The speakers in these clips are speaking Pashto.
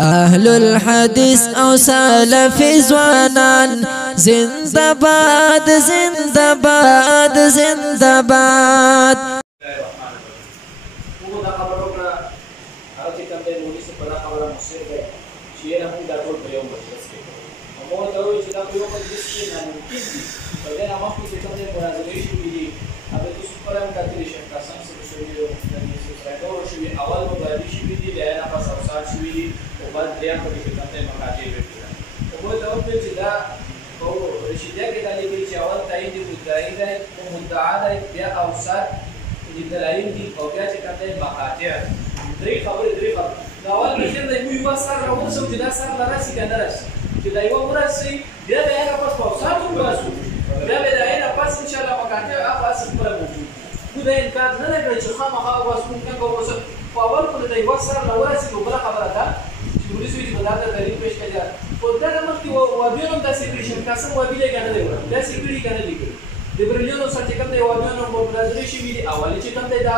اهل الحديث او سلف زوانان زندباد زندباد زندباد اول مبادی شوی دی بیا نه پس اوسات شوی دی او بعد دریا په کې څنګه مقاطع وکړه او په دا په چې دا او رشیدیا کې د لګي چې اول تایید دی مدعی دی او مدعا دی بیا اوسات دي دلایل دي او بیا چې څنګه مقاطع درې خبرې دا اول چې د یو وسر راوځو چې دا سر لراسي کنه راشي چې دا یو ورسي بیا نه پس اوسات وګاسو بیا به دا نه پس ان شاء الله مقاطع اپاس پر موجود دا انکار نه لري چې خامخا واسو څنګه کوو اول په دې وسر نو ورسې کومه خبره ده چې ولې سوي په دغه دلیل پېښ کړه په دغه مخکې وابیانو د سیکریشن تاسو وابیلې کنه دی دا سیکری کنه لیکل د برلیانو سره کوم دی وابیانو په برازیل شي ویلي اولې چې کوم دی دا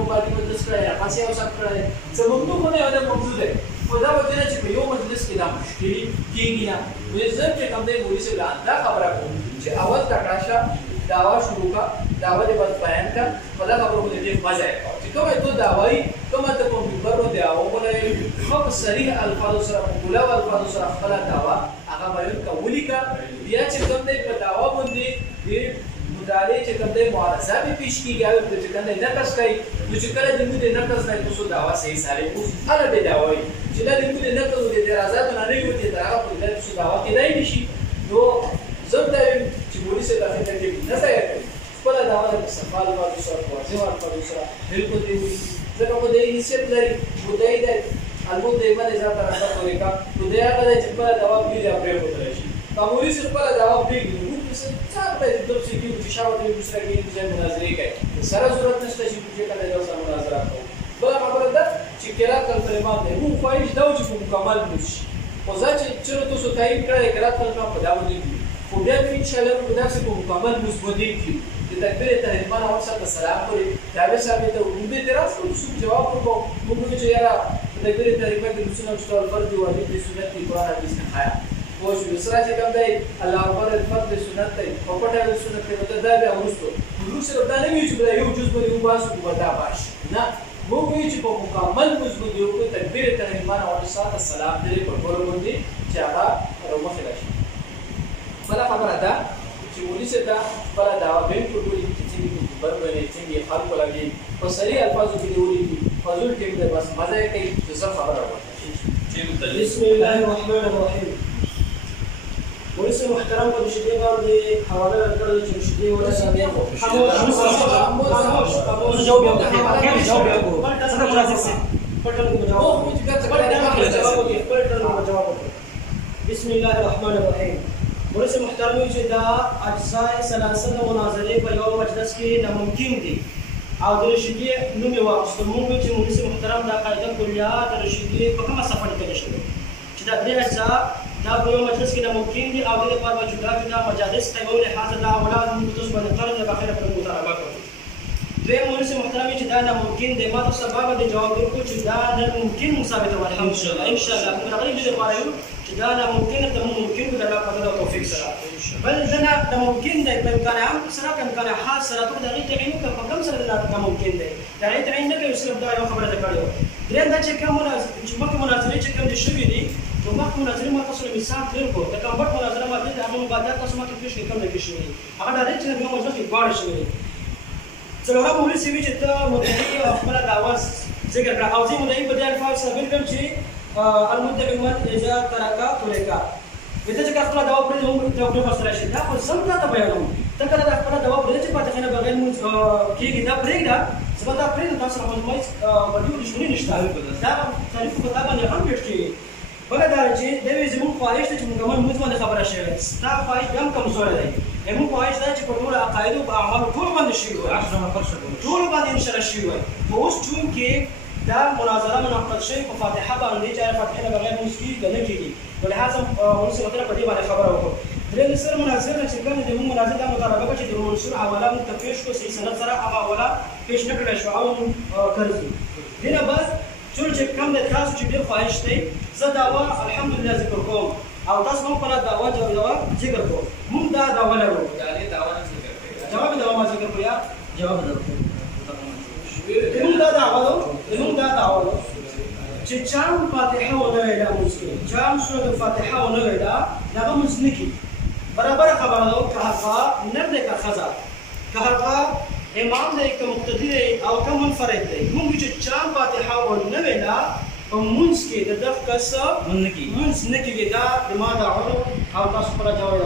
مبادی مجلس کړی پاسې او سات کړی زموږ نو نه یو موجود دی په دا وجه چې په یو مجلس کې دا مشکلي کېږي نه نو زه چې کوم دی مولوی سره دا خبره کوم چې اول تکراشه دعوا شروع کا دعوا دې بس بیان کا په دا خبرو دې مزه چې کومه ته دعوای کومه ته په منبر دعوا ولې خو صریح الفاظ سره مقوله او الفاظ سره خپل دعوا هغه بیان کولی کا بیا چې کوم دې په دعوا باندې دې مداري چې کوم دې معارضه به پیش کیږي او چې کوم دې نقص کوي نو چې کله دې موږ نقص نه کوو دعوا صحیح سره اوس هله به دعوای چې دا دې موږ نقص دې اعتراضات نه لري دې دغه په دې دعوا کې دی نشي نو زموږ چې مولوی سره داخله کې نه ځای خپل دعوا د استقبال او سره واضح او سره بالکل دی ځکه په دې حیثیت لري مدعي دی البته باندې ځات راځه کوي کا مدعي هغه چې خپل دعوا پیلې اپریل کوي شي مولوی سره خپل دعوا پیلې نو څه څه په دې چې چې شاو دې مشره کې چې مناظره کوي سره ضرورت نشته چې کله دا سره مناظره کوي بل خبره ده چې قرات کلمات نه مو فایش دا چې مکمل نشي او ځکه چې تاسو تایید کړئ قرات کلمات په دا باندې خو بیا به انشاءالله په داسې په مکمل مثبتین کې د تکبیر تحریمان او سره سلام کوي دا به ثابت او موږ اعتراض کوو چې جواب ورکړو موږ چې یاره تکبیر تحریمان کې رسول الله صلی الله علیه وسلم فرض دي سنت دي قران حدیث نه خایا خو چې سره چې کوم دی الله اکبر فرض سنت دی او پټه سنت دی دا به ورستو موږ سره دا نه ویل چې یو جز به یو باسو کو ودا باش نه موږ وی چې په مکمل مثبت یو تکبیر تحریمان او سره سلام دې په ټول باندې چې هغه رومخه راشي بل خبره ده چې مولوی ته بل دعوا به ټول چې بر باندې څنګه خلق لګي په صحیح الفاظو کې دی فضول کې ده بس مزه کوي چې څه خبره وکړي بسم الله الرحمن الرحیم مولوی محترم په دې باندې حواله کړل چې شدي ولا سمې خاموش جواب بسم الله الرحمن الرحیم مولوی محترم چې دا اجزاء ثلاثه د مناظرې په یو مجلس کې ناممکن دي او د رشیدي نوم یې واخیستل موږ چې مولوی محترم دا قاعده کلیه د رشیدي په کومه صفحه کې شوی چې دا درې اجزاء دا په یو مجلس کې ناممکن دي او د لپاره جدا جدا مجالس قیمول لحاظ دا اولاد موږ تاسو باندې قرض د بخیره پر مطالبه کوو دوی مولوی محترم چې دا ناممکن دی ما تاسو سبب د جواب ورکړو چې دا ناممکن ثابت وي ان شاء الله موږ غوښتل دې لپاره یو چې دا ناممکن ته ممکن د الله په توفیق سره بل دا ناممکن دی په امکان عام سره امکان خاص سره په دغه تعین په کوم سره دا ناممکن دی دا تعین نه کوي صرف دا یو خبره ده کړو درې دا چې کوم مناظرې چې کوم دي شوې دي نو مخکې مناظرې ما تاسو مثال درکو د کوم وخت مناظره ما دي هغه مبادله تاسو ما ته پیش کوم نه کیږي هغه دا چې یو مجلس کې غواړي شوی څلورم مولوی سوي چې ته مدعي او خپل دعوا ذکر کړه او زه مدعي په دې الفاظ سره بالکل چې المدعي من اذا ترك ترك وته چې خپل دعوا پر دې ډاکټر فسره شي دا خو سم ته بیانوم ته کله خپل دعوا پر دې چې پاتې نه بغیر موږ کېږي دا پرېږده زما دا پرېږده تاسو راځي مې وړي شونې نشته دا تعریف په تا باندې هم پېښ کېږي بل دا چې د وی زموږ خواهش ته چې موږ موږ باندې خبره شوه دا خواهش هم کمزور دی موږ خواهش دا چې په ټول عقاید او اعمال ټول باندې شي ټول باندې ان شاء الله شي وي اوس چون کې دا مناظره منعقد شوی په فاتحه باندې چې فاتحه نه بغیر موږ کېږي نه کېږي ولهدا موږ سره په دې باندې خبره وکړو درې سره مناظره چې کوم د موږ مناظره د مطالبه چې د منصور حواله موږ تفیش کو صحیح سند سره هغه حواله پیش نه کړل شو او قرض دینه بعد چون چې کوم د تاسو چې ډېر خواهش دی زه دعوا الحمدلله ذکر کوم او تاسو هم خپله دعوا ذکر کوم موږ دا دعوا لرو جواب دعوا ما ذکر کړو یا جواب درکړو موږ دا دعوا لرو چې چا فاتحه ونه ویله مونځ کې چا سورة الفاتحه ونه ویله دغه مونځ نه کېږي برابره خبره ده که هغه نر دی که ښځه که هغه امام دی که مقتدي دی او که منفرد دی مونږ چې چا فاتحه ونه ویله په مونځ کې د دغه کس مونځ نه کېږي دا د ما دعوا ده او تاسو خپله جواب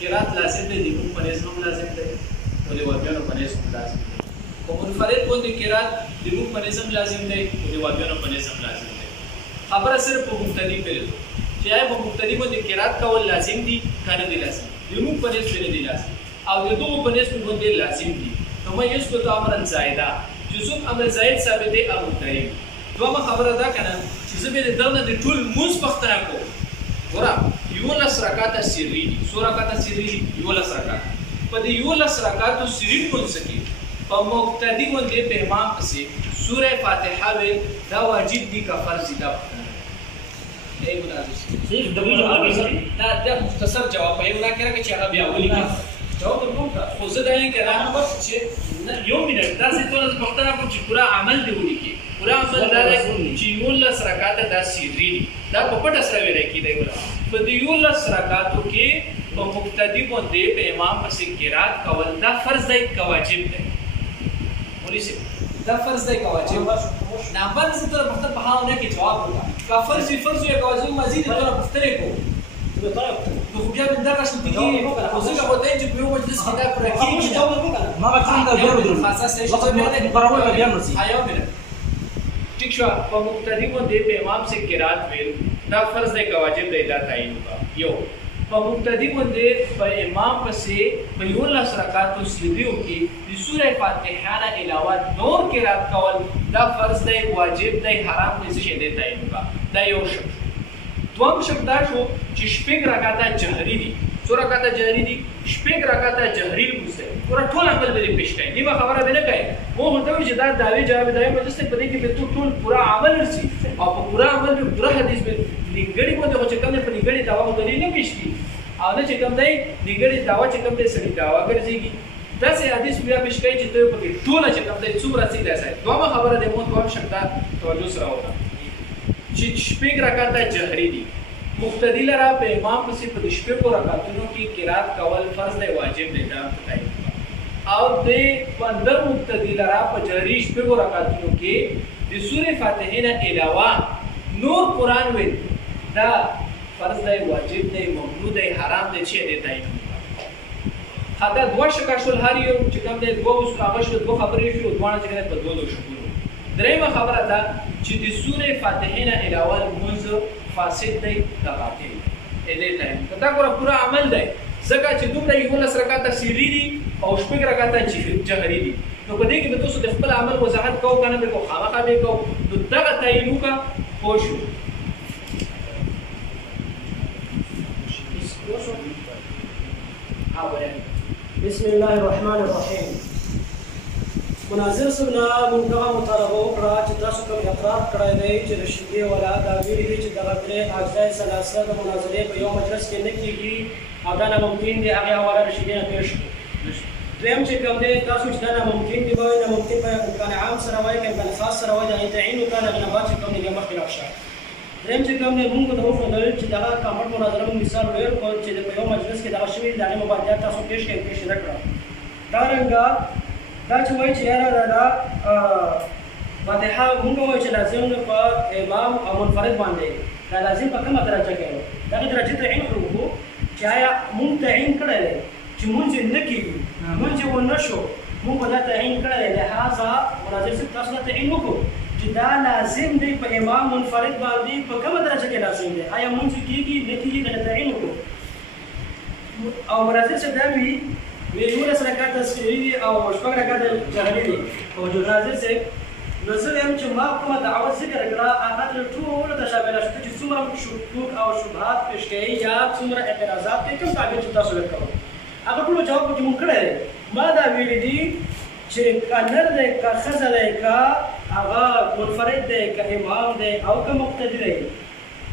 قرات لازم دی د کوم پنځ هم لازم دی ولې واقعانو پنځ هم لازم دی کوم منفرد باندې قرات د کوم پنځ هم لازم دی ولې واقعانو پنځ هم لازم دی خبره صرف په مبتدی پیل چې آی په مبتدی باندې قرات کول لازم دي کنه دی لازم د کوم پنځ پیل دی لازم او د دوه پنځ باندې لازم دي نو مې یو څه امر زائده جزء امر زائد ثابت دی او مبتدی دوه خبره دا کنه چې زه به دغه د ټول موس پختره کوم ورا یولس رکعات سری سو رکعات سری یولس رکعات په دې یولس رکعات سری مونږ کې په مقتدی باندې په امام پسې سوره فاتحه ویل دا واجب دي که فرض دي دا ای ګناه دا مختصر جواب په یو راکړه چې هغه بیا ولیکي جواب کوم خو زه دا یې کړم چې یو منټ دا څه ټول پختنه کوم چې پورا عمل دی ولیکي پورا عمل دا چې یولس رکعات دا سری دا په پټه سره ویل کېږي په دې یولس رکعاتو کې په مقتدی باندې په امام پسې قرات کول دا فرض دی که واجب دی ولې دا فرض دی که واجب نه باندې څه تر پختہ په هاونه کې جواب وکړه که فرض یا واجب مزید تر پختہ کو نو خو بیا دا راشه دي او څنګه په دې چې په یو مجلس کې دا پر کې ما به څنګه ډېر خاصه څه برابر بیا نسی آیا مې ٹھیک شو په مقتدی باندې په امام سے قرات ویل دا فرض دی که واجب دی دا تعین وکړه یو په مقتدی باندې په امام پسې په یولس رکعاتو سجدو کې د سوره فاتحه نه علاوه نور قرات کول دا فرض دی واجب دی حرام دی څه دی تعین وکړه دا یو شرط دوم شرط دا شو چې شپږ رکعاته جهري دي څو رکعاته جهري دي شپږ رکعاته جهري لمونځ پورا ټول عمل به پیش کړي نیمه خبره به نه کوي مو هته چې دا داوی جواب دی مجلس ته پدې کې به ټول پورا عمل رسي او په پورا عمل به پورا حدیث به لګړي باندې چې کوم په لګړي داوا دلیل نه پېښتي او نه چې کوم دی لګړي داوا چې کوم دی سړي داوا ګرځيږي دا سه حدیث بیا پېښ کوي چې ته په ټول چې کوم دی څومره سي لاسه دوه خبره د مو دوه شرط توجه سره وکړه چې شپږ رکعاته جهري دي مقتدی لرا په امام پسې په شپږو رکعاتونو کې قرات کول فرض دی واجب دی دا تعین او د 15 مقتدی لرا په جهري شپږو رکعاتونو کې د سوره فاتحه نه علاوه نور قران ویل دا فرض دی واجب دی ممنوع دی حرام دی چې دی تعین خاطر دوه شکاشل هر یو چې کوم دی دوه اوس هغه شو دوه خبرې شو دوه چې په دوه شکو درېمه خبره ده چې د سوره فاتحه نه علاوه موږ فاسد دی دا باطل دې ته دا ګوره پورا عمل دی ځکه چې دومره یولس رکعاته سری دي او شپږ رکعاته جهري دي نو په دې کې به تاسو د خپل عمل وضاحت کوو کنه به کو خامخا به کو نو دغه تعین وکړه خو شو بسم الله الرحمن الرحیم مناظر سبنا منتها مطالبه وکړه چې تاسو کوم اقرار کړی دی چې رشیدي ولا دا ویلي دي چې دغه درې اجزای ثلاثه د مناظرې په یو مجلس کې نه کېږي او دا ناممکن دي هغې حواله رشیدي نه پېښ کړو دویم چې کوم دی تاسو چې دا ناممکن دي وایي ناممکن به امکان عام سره وایي که امکان خاص سره وایي د هغې تعین وکړه هغې نه بعد چې کوم دی بیا مخکې لاړ شه دریم چې کوم دی مونږ ته وښودل چې دغه کامټ مناظره مونږ مثال ویل کړ چې په یو مجلس کې دغه شوي د هغې مبادلات تاسو پېښ کړئ پېښ نه کړه دارنګه دا چې وایي چې یاره دا فاتحه مونږ وایو چې لازم په امام او منفرد باندې دا لازم په کومه درجه کې وایو دغه درجې تعین کړو چې آیا مونږ تعین کړی دی چې مونځ یې نه کېږي مونځ یې ونه شو مونږ به دا تعین کړی دی لهذا مناظر صاحب تاسو دا تعین وکړو چې دا لازم دی په امام منفرد باندې په کومه درجه کې لازم دی آیا مونږ کېږي نه کېږي دا تعین وکړو او مناظر صاحب دا وي 11 رکعاته سری او شپږ رکعاته جهري دي او مناظر صاحب نو زه وایم چې ما کومه دعوه ذکر کړه هغه تر ټولو ته شامله شوه چې څومره شکوک او شبهات پیش کوي یا څومره اعتراضات کوي کوم تعبیر چې تاسو ورکوئ هغه ټولو جواب پکې مونږ کړی دی ما دا ویلي دي چې که نر دی که ښځه دی که هغه منفرد دی که امام دی او که مقتدي دی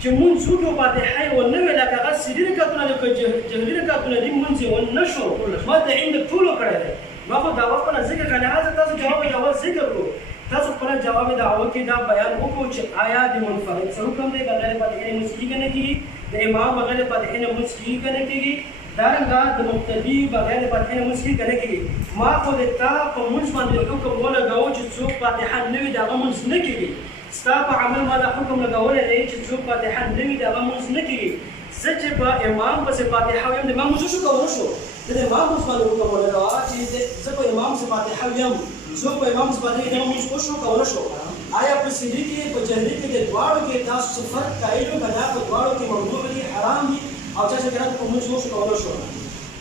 چې مونځ وکړو فاتحه یې ونه ویله که هغه سري رکعتونه دي که جهري رکعتونه دي مونځ یې ونه شو ما تعین د ټولو کړی دی ما خو دعوه خپله ذکر کړه لهذا تاسو جواب دعوه ذکر کړو تاسو خپله جواب دعوه کې دا بیان وکړو چې آیا د منفرد څه حکم دی بغیر فاتحې نه مونځ کېږي که نه کېږي د امام بغیر فاتحې نه مونځ کېږي که نه کېږي دارنګه د مقتدي بغیر فاتحې نه مونځ کېږي که نه کېږي ما خو د تا په مونځ باندې حکم ولګاوه چې څوک فاتحه نه وي د هغه مونځ نه کېږي ستا په عمل ما دا حکم لګولی دی چې څوک فاتحه نه وي د هغه مونځ نه کېږي زه چې په امام پسې فاتحه ویم د ما مونځ وشو که ونه شو زه د امام مونځ باندې حکم ولګوه چې زه په امام پسې فاتحه ویم څوک په امام پسې فاتحه ویم مونځ وشو که ونه شو آیا په سري کې په جهري کې د دواړو کې تاسو څه فرق قایل وو که دا په دواړو کې ممنوع دي حرام دي او چا چې قرات په مونځ وشو که ونه شو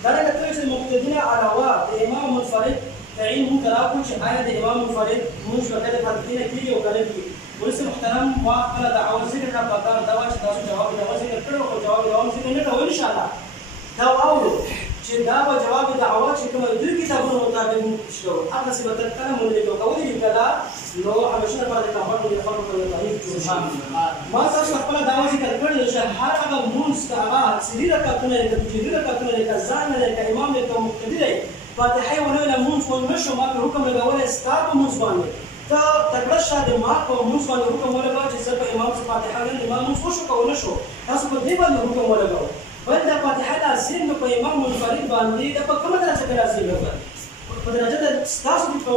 دارنګه کله چې د مقتدي نه علاوه د امام منفرد تعین مونږ راکړو چې آیا د امام منفرد مونځ بغیر فاتحې نه کېږي او که نه کېږي ولس محترم ما خپله دعوه ذکر کړه په کار دا وه چې تاسو جواب دعوه ذکر کړی خو جواب دعوه ذکر نه کوو انشاءالله دا واورو چې دا به جواب دعوه چې کومه دوی کتابونو مطابق موږ شو هغسې به تر کله مونږ لیکو که ولې که دا نو همیشه لپاره د کابل د خلکو په تاریخ جوړ شي ما تاسو خپله دعوه ذکر کړې ده چې هر هغه مونځ که هغه سري رکعتونه دی که جهري رکعتونه دی که ځان دی که امام دی که مقتدي دی فاتحه یې ونه ویله مونځ ونه شو ما پرې حکم لګولی ستا په مونځ باندې ته تکړه شه د ما په مونځ باندې حکم ولګوه چې زه په امام پسې فاتحه ویم د ما مونځ وشو که ونه شو تاسو په دې باندې حکم ولګوه بل دا فاتحه لازم نو په امام منفرد باندې دا په کومه درجه کې لازم ده په درجه د ستاسو په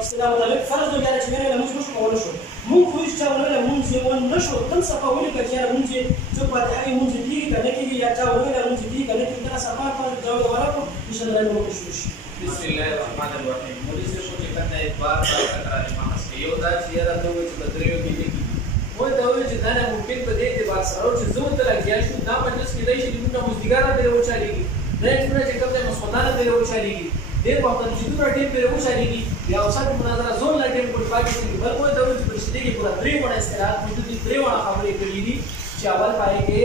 اصطلاح مطابق فرض دی چې مې له مونځ وشو که ونه شو مونږ خو هېڅ چا ونه ویله مونځ یې ونه شو کوم صفحه ولیکه چې یاره مونځ یې څوک فاتحه یې مونځ یې کېږي که نه کېږي یا چا ونه ویله مونځ یې کېږي که نه کېږي دغه صفحه باندې جواب ورکړو انشاءالله به مونږ شروع شي بسم الله الرحمن الرحیم مولوي صاحب خو چې کله یې بار تکرار محض کوي یو دا چې یاره ته وایي چې په دریو کې لیکي مو ته وایي چې دا نه ممکن په دې اعتبار سره چې زه ورته لګیا شو دا مجلس کېدای شي لمونځ مازدیګر پرې وچالېږي دا ټیمونه چې کوم دی مسخودانه پرې وچالېږي ډېر وختونه چې دومره ټیم پرې وچالېږي بیا اوسات مناظره زون لا ټیم پورې پاتې کېږي بل مو ته وایي چې په رشتې کې پوره درې وړه اصطلاحات موجود دي درې وړه خبرې کړي دي چې اول پای کې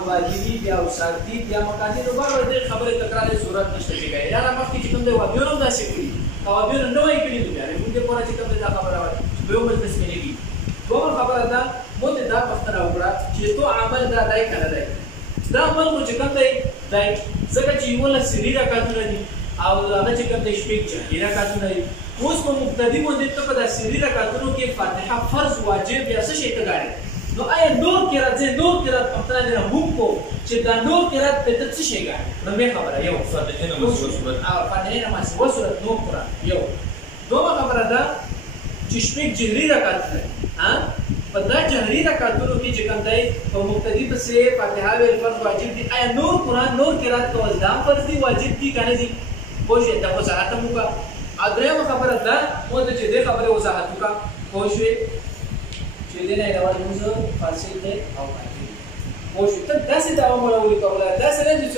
مباجي بیا اوسات دي بیا مقاصد نو بار دې خبرې تکرار ضرورت نشته کېږي یا را مخکې چې کوم دی وابیون هم داسې کړي وابیون نه وایي کړي دي بیا موږ دې پوره چې کوم دا خبره وایي دوی مجلس کې لګي دوه خبره ده مو ته دا پښتنه وکړه چې تو عمل دا دای کنه دی دا عمل مو چې کوم دی دای ځکه چې یو له سری رکعتونه دي او هغه چې کوم دی شپږ چې رکعتونه دي اوس په مقتدی باندې ته په د سری رکعتونو کې فاتحه فرض واجب یا څه شي ته غاړي نو آیا نور قرات زه نور قرات پښتنه نه هم کو چې دا نور قرات ته څه شي غاړي نو به خبره یو فاتحه نه مسو صورت فاتحه نه مسو صورت نو قران یو دوه خبره ده چې شپږ جهري رکعتونه ها په دا جهري رکعتونو کې چې کوم دی په مقتدی پسې فاتحه ویل فرض واجب دي آیا نور قران نور قرات کول دا فرض دي واجب دي کنه دي پوښتنه دا وضاحت مو کا ادرېمه خبره ده مو ته چې دې خبره وضاحت وکړه پوښتنه چې دې نه راوړل موږ فاصل دې او پوښتنه داسې دا عمره ولیکوله داسې نه چې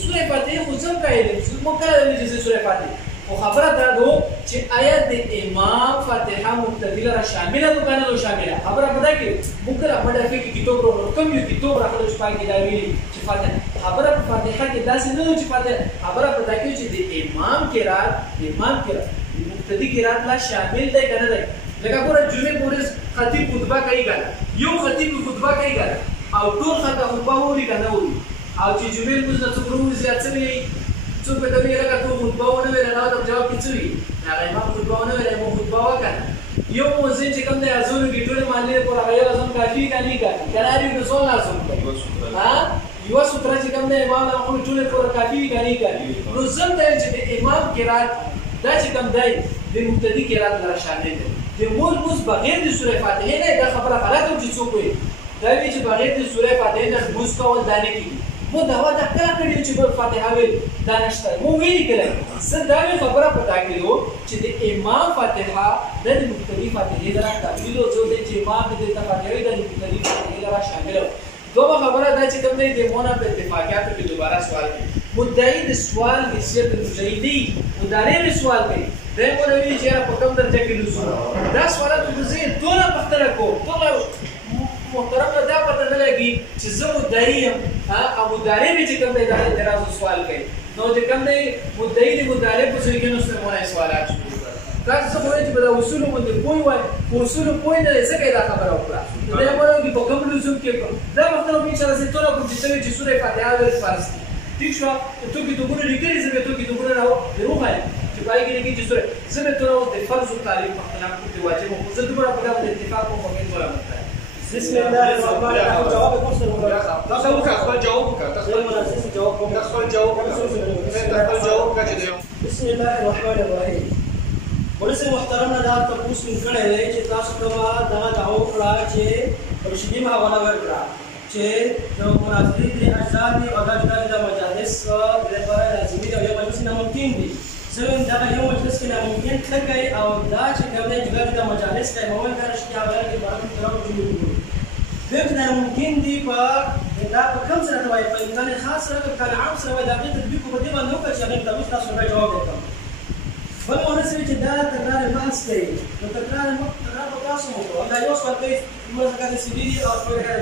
سورې فاتحه خو څنګه یې مو کله چې سورې فاتحه او خبره دا ده چې آیا د امام فاتحه مقتدی لپاره شامله ده کنه نو شامله خبره پدا کې موږ له مډه کې کتاب ورو کوم یو کتاب راخلو چې پای کې دا ویلي چې فاتحه خبره په فاتحه کې داسې نه چې فاتحه خبره پدا کې چې د امام قرات مقتدی قرات لا شامل دی کنه دی لکه ګوره جمعې پورې خطیب خطبه کوي کنه یو خطیب خطبه کوي کنه او ټول خطا خطبه وری کنه وری او چې جمعې موږ څه پرو زیات څه وی څوک به دوی لکه تو خطبه ونه ویل نو دا جواب کې څه وی هغه امام خطبه ونه ویل مو خطبه وکړه یو مؤذن چې کوم دی اذان کې ټول مانلې پر هغه اذان کافي کانی کا قراری د سول لازم ها یو ستر چې کوم دی امام هغه ټول پر کافي کانی کا نو زم ته چې امام قرات دا چې کوم دی د مبتدی قرات لپاره شامل دی د مول موس بغیر د سوره فاتحه نه دا خبره غلطه چې څوک وي دا وی چې بغیر د سوره فاتحه نه موس کول دانه کیږي مو دعوا دا کله کړی چې په فاتحه ویل دا نشته مو ویل کړی زه دا خبره پتا کړو چې د امام فاتحه د مختلف فاتحه درا تعبیر او جو د امام د فاتحه د مختلف فاتحه درا شامل دوه خبره دا چې کوم دی مونږه په اتفاقیاتو کې دوباره سوال کوي مدعی د سوال حیثیت مدعی دی مدعی د سوال کوي دا مونږ ویل چې په کوم درجه کې لزوم دا سوالات د زه ټول پختره کو ټول محترم دا پته نه لګي چې زه مدعی یم او مدعی چې کوم دی دا اعتراض سوال کوي نو چې کوم دی مدعی د مدعی په څیر کې نو څه سوالات تاسو څه وایي چې په اصول باندې کوی وای اصول کوی نه څه دا خبره وکړه دا مونږ په کوم لزوم کې دا مطلب چې چې ټول کوم چې سورې فاتحه د فارس ٹھیک شو ته کې دغه لیکلي زه ته کې دغه راو روغه چې پای کې لیکي چې سورې زه ته د فرض تعلیم په اختلاف کې واجب او زه دغه په دغه اتفاق او موږ ولا مته بسم الله الرحمن الرحيم جواب کوم څه تاسو خپل جواب وکړه تاسو جواب کوم خپل جواب کړئ بسم الله الرحمن الرحيم ولسه محترمنا دا تاسو من کړه چې تاسو کومه دا دعوه کړه چې رشدي ما حواله ورکړه چې د مناظرې د اجزا دي او د مجالس لپاره لازمي دی او یو مجلس نه ممکن دي زمون دا یو مجلس کې نه ممکن څنګه او دا چې کومه جګړه د مجالس کې مول کار شي هغه کې باندې تراو جوړ دغه ممکن دي په دا په کوم سره توای په امکان خاص سره کله عام سره دا د تطبیق په دې باندې وکړي چې هغه تاسو ته جواب ورکړي بل ونسوي چې دا تکرار بحث کوي نو تکرار په تاسو مو دا یو څه کوي موږ څنګه سیدي او څنګه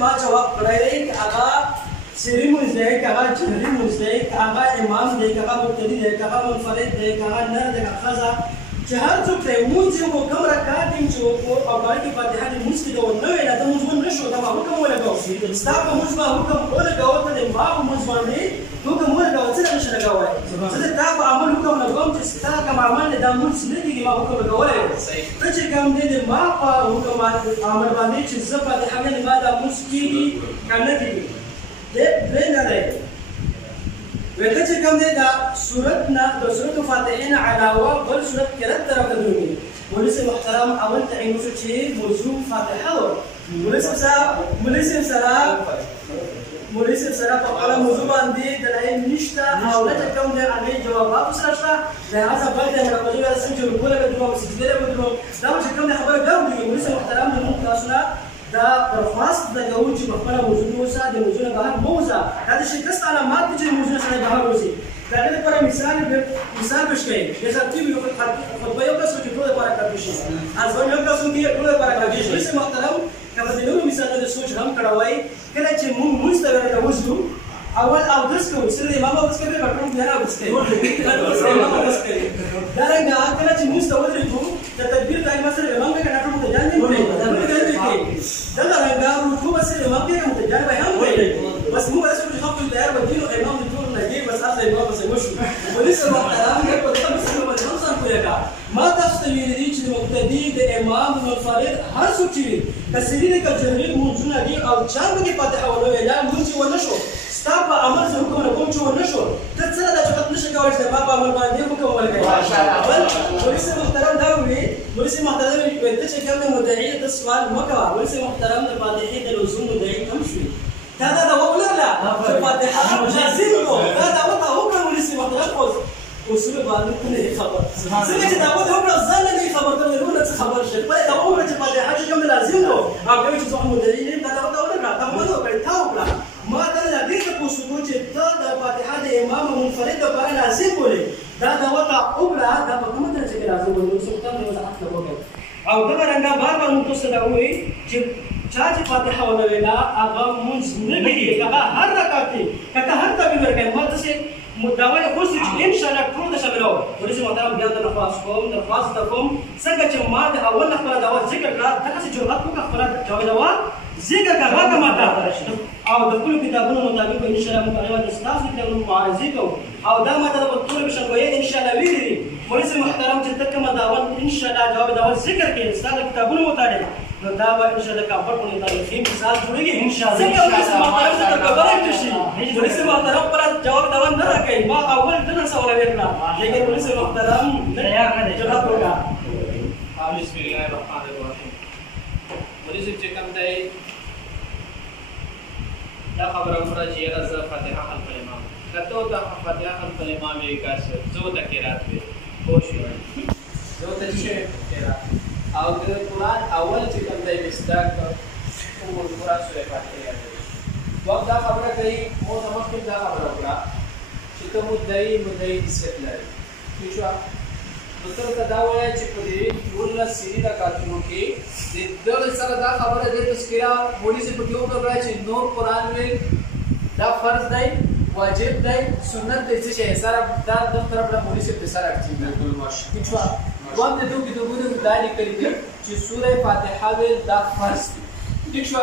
ما جواب کړی هغه سری مزدی هغه جهري مزدی هغه امام دی هغه مبتدی دی هغه منفرد دی هغه نر دی هغه خزا چې هر څوک ته مونږ یو کوم رکعت چې او باندې کې فاتحه دې مونږ کې دا نو نه دا مونږ نشو دا حکم ولګاو ستا په مونږ ما حکم ولګاو ته ما په مونږ باندې حکم ولګاو څه نشه لګاوای زه دا په عمل حکم لګوم چې ستا کوم عمل دا مونږ نه دي ما حکم لګاوای ته چې کوم دې ما په حکم عمل باندې چې زه فاتحه دې ما دا مونږ کېږي کنه کېږي دې نه دی وکړه چې کوم دی دا سورت نه د سورت فاتحه نه علاوه بل سورت قرات طرف ته دوی ولسه محترم اول تعین شو چې موضوع فاتحه و ولسه سره په اړه موضوع باندې دلایل نشته او نه کوم دی هغه جوابات سره شته دا هغه بل دی هغه موضوع سره چې وګوره کوم څه دی دا چې کوم خبره ګوري ولسه محترم موږ تاسو نه دا درخواست د غوړ چې په خپل موضوع وسه د موضوع بهر موزه دا د شکست علامات چې موضوع سره بهر وځي دا لپاره مثال پېښ کړي د ترتیب یو خطبه یو کس چې ټول لپاره کړی شي ازو یو کس چې ټول لپاره کړی شي چې محترم کله د نورو مثالونو سوچ هم کړوي کله چې موږ مستوي راوځو اول او درس کوو سره امام اوس کوي پټون بیا راوځي دا رنګه کله چې مستوي راځو د تدبیر دایمه سره امام کې نټو ته ځان نه دا رنګه رکوع بس امام کې متجانب هم وي بس مو بس چې خپل تیار ودینو امام دې ټول نه دی بس اصل امام بس وشو ولسه محترم دې په تاسو سره باندې هم څنګه کویګا ما تاسو ته ویلي چې مقتدی د امام منفرد هر څوک چې کسری د کجري مونږونه دي او چا به فاتحه ولا مونږ ونشو ستا په عمل سره کوم کوم چې ونشو ته څه دا چې نشه کولای چې ما په عمل باندې کوم ولګي بل ولسه محترم دا وی ولسه محترم چې کوم مدعي د سوال مکه ولسه محترم د فاتحه د لزوم مدعي کم شوی دا ولا لا فاتحه لازم دا وته ولسه محترم اصول باندې نه خبر څنګه چې دا وته ځان نه خبر ته ورونه څه خبر شي په دا وګړه چې فاتحه کوم لازم نو هغه چې څو مدعي نه دا وته ولا دا موږ په تاو ما دا دې ته پوښتنه چې دا د فاتحه د امام منفرد لپاره لازم ولې دا وته وګړه دا په کومه درجه کې لازم ولې څه ته وضاحت وکړو او دا رنګه بار موږ څه دا وایي چې چا چې فاتحه ولا هغه مونږ نه کېږي هغه هر رکعت کې هغه هر تبي ورکړي ما څه مدعوی خو چې ان شاء الله ټول د شاملو ولې محترم بیا د درخواست کوم څنګه چې ما د اول خبره دا ذکر کړه دا چې جرأت وکړه خبره جواب دا ذکر کړه کومه دا او د خپل کتابونو مطابق ان شاء الله مقالات استاذ کتابونو معارضه کو او دا ماته په ټول بشکوي ان شاء الله ویلي ولې محترم چې تک ما دا ان شاء الله جواب دا ذکر کړي استاذ کتابونو مطابق نو دا به ان شاء الله کافر په تاریخي مثال جوړیږي ان شاء الله څنګه محترم ته خبره کړی ولې محترم پر جواب دا نه راکړي دی ما اول دنه سوال ورکړه لیکن پولیس محترم تیار نه دی جواب وکړه. بسم الله الرحمن الرحیم. پولیس چې کوم دی دا خبره وکړه چې یاره زه فاتحه خلف الامام کته او د فاتحه خلف الامام یې کاس زه د قرات وې پوه شوې زه ته چې قرات او د قرآن اول چې کوم دی مصداق او قرآن سورې فاتحه دی. وخت دا خبره کوي مو د مخکې دا خبره وکړه چې ته مدعي حیثیت لري. ٹھیک شو؟ نو ته دا وایې چې په دې 12 سری رکعتونو کې د دغه سره دا خبره ده تذکرہ مولوی سے پکې وکړه چې نور قرآن ویل دا فرض دی واجب دی سنت دی چې سره دا د طرف له مولوی سے په سره اکټیو بالکل ماشاء. ٹھیک شو؟ وخت دې دوی دا لیکلي دي چې سوره فاتحه ویل دا فرض دی. ٹھیک شو؟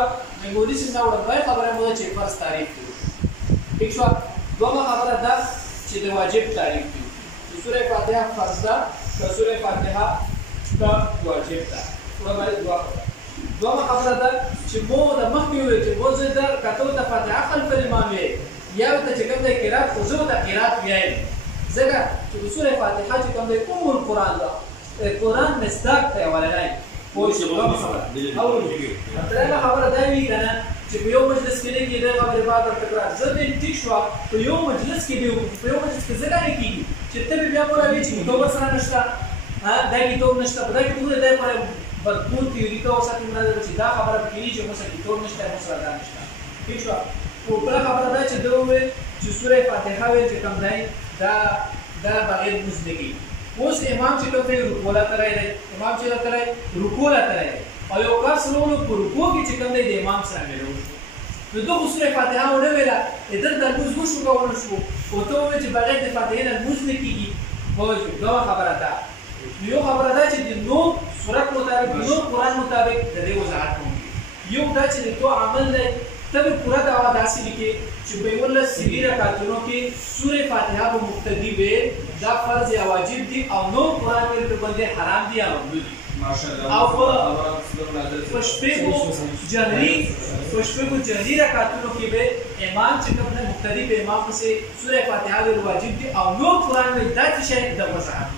مولوی سے دا وړاندې خبره مو چې فرض تعریف دی. ٹھیک شو؟ دوه خبره ده چې د واجب تعریف دی. سوره فاتحه فرض ده سوره فاتحه کا واجب ده. دوه خبره ده چې مو د مخکې ویل چې مو زه د کتو د فاتحه خلف الامام وی یا ته چې کوم د قرات خو زه د قرات ویل ځکه چې سوره فاتحه چې کوم د القرآن ده قرآن مصداق ته ولای پوه شئ. دوه خبره او درېمه خبره دا وی کنه چې په یو مجلس کې نه کېږي دا خبره بعد تکرار زه دې ټیک شو په یو مجلس کې دی په یو مجلس کې ځکه نه کېږي چې ته بیا مولا وی چې تو سره نشته دا کتاب نشته په دا کې ټول دی پر بدبو تیوري ته وساتې مراد چې دا خبره پکې چې موږ کتاب نشته موږ سره دا نشته. ٹھیک شو؟ او بل خبره دا چې دوی وی چې سوره فاتحه وی چې کوم دی دا بغیر مزدګي اوس امام چې کوم دی رکوع لا ترای دی امام چې لا ترای رکوع لا ترای او یو کس نو په رکوع کې چې کوم دی د امام سره ملو نو دوی سوره فاتحه وړه ویلا ادر د موږ وشو کوو شو او ته وی چې بغیر د فاتحه نه موږ نه کیږي. وایي دا خبره ده. یو خبره ده چې د نو صورت مطابق نو قرآن مطابق د دې وضاحت کوي. یو دا چې تو عمل دی ته پورا دا داسې لیکي چې په ول سری رکعتونو کې سوره فاتحه په مقتدی وي دا فرض یا واجب دي او نو قرآن په باندې حرام دي او ممنوع دي. ماشاءالله. او په شپږو جهري رکعتونو کې به امام چې کوم مقتدی به امام پسې سوره فاتحه ور واجب دي او نو قرآن وي دا چې شی د وضاحت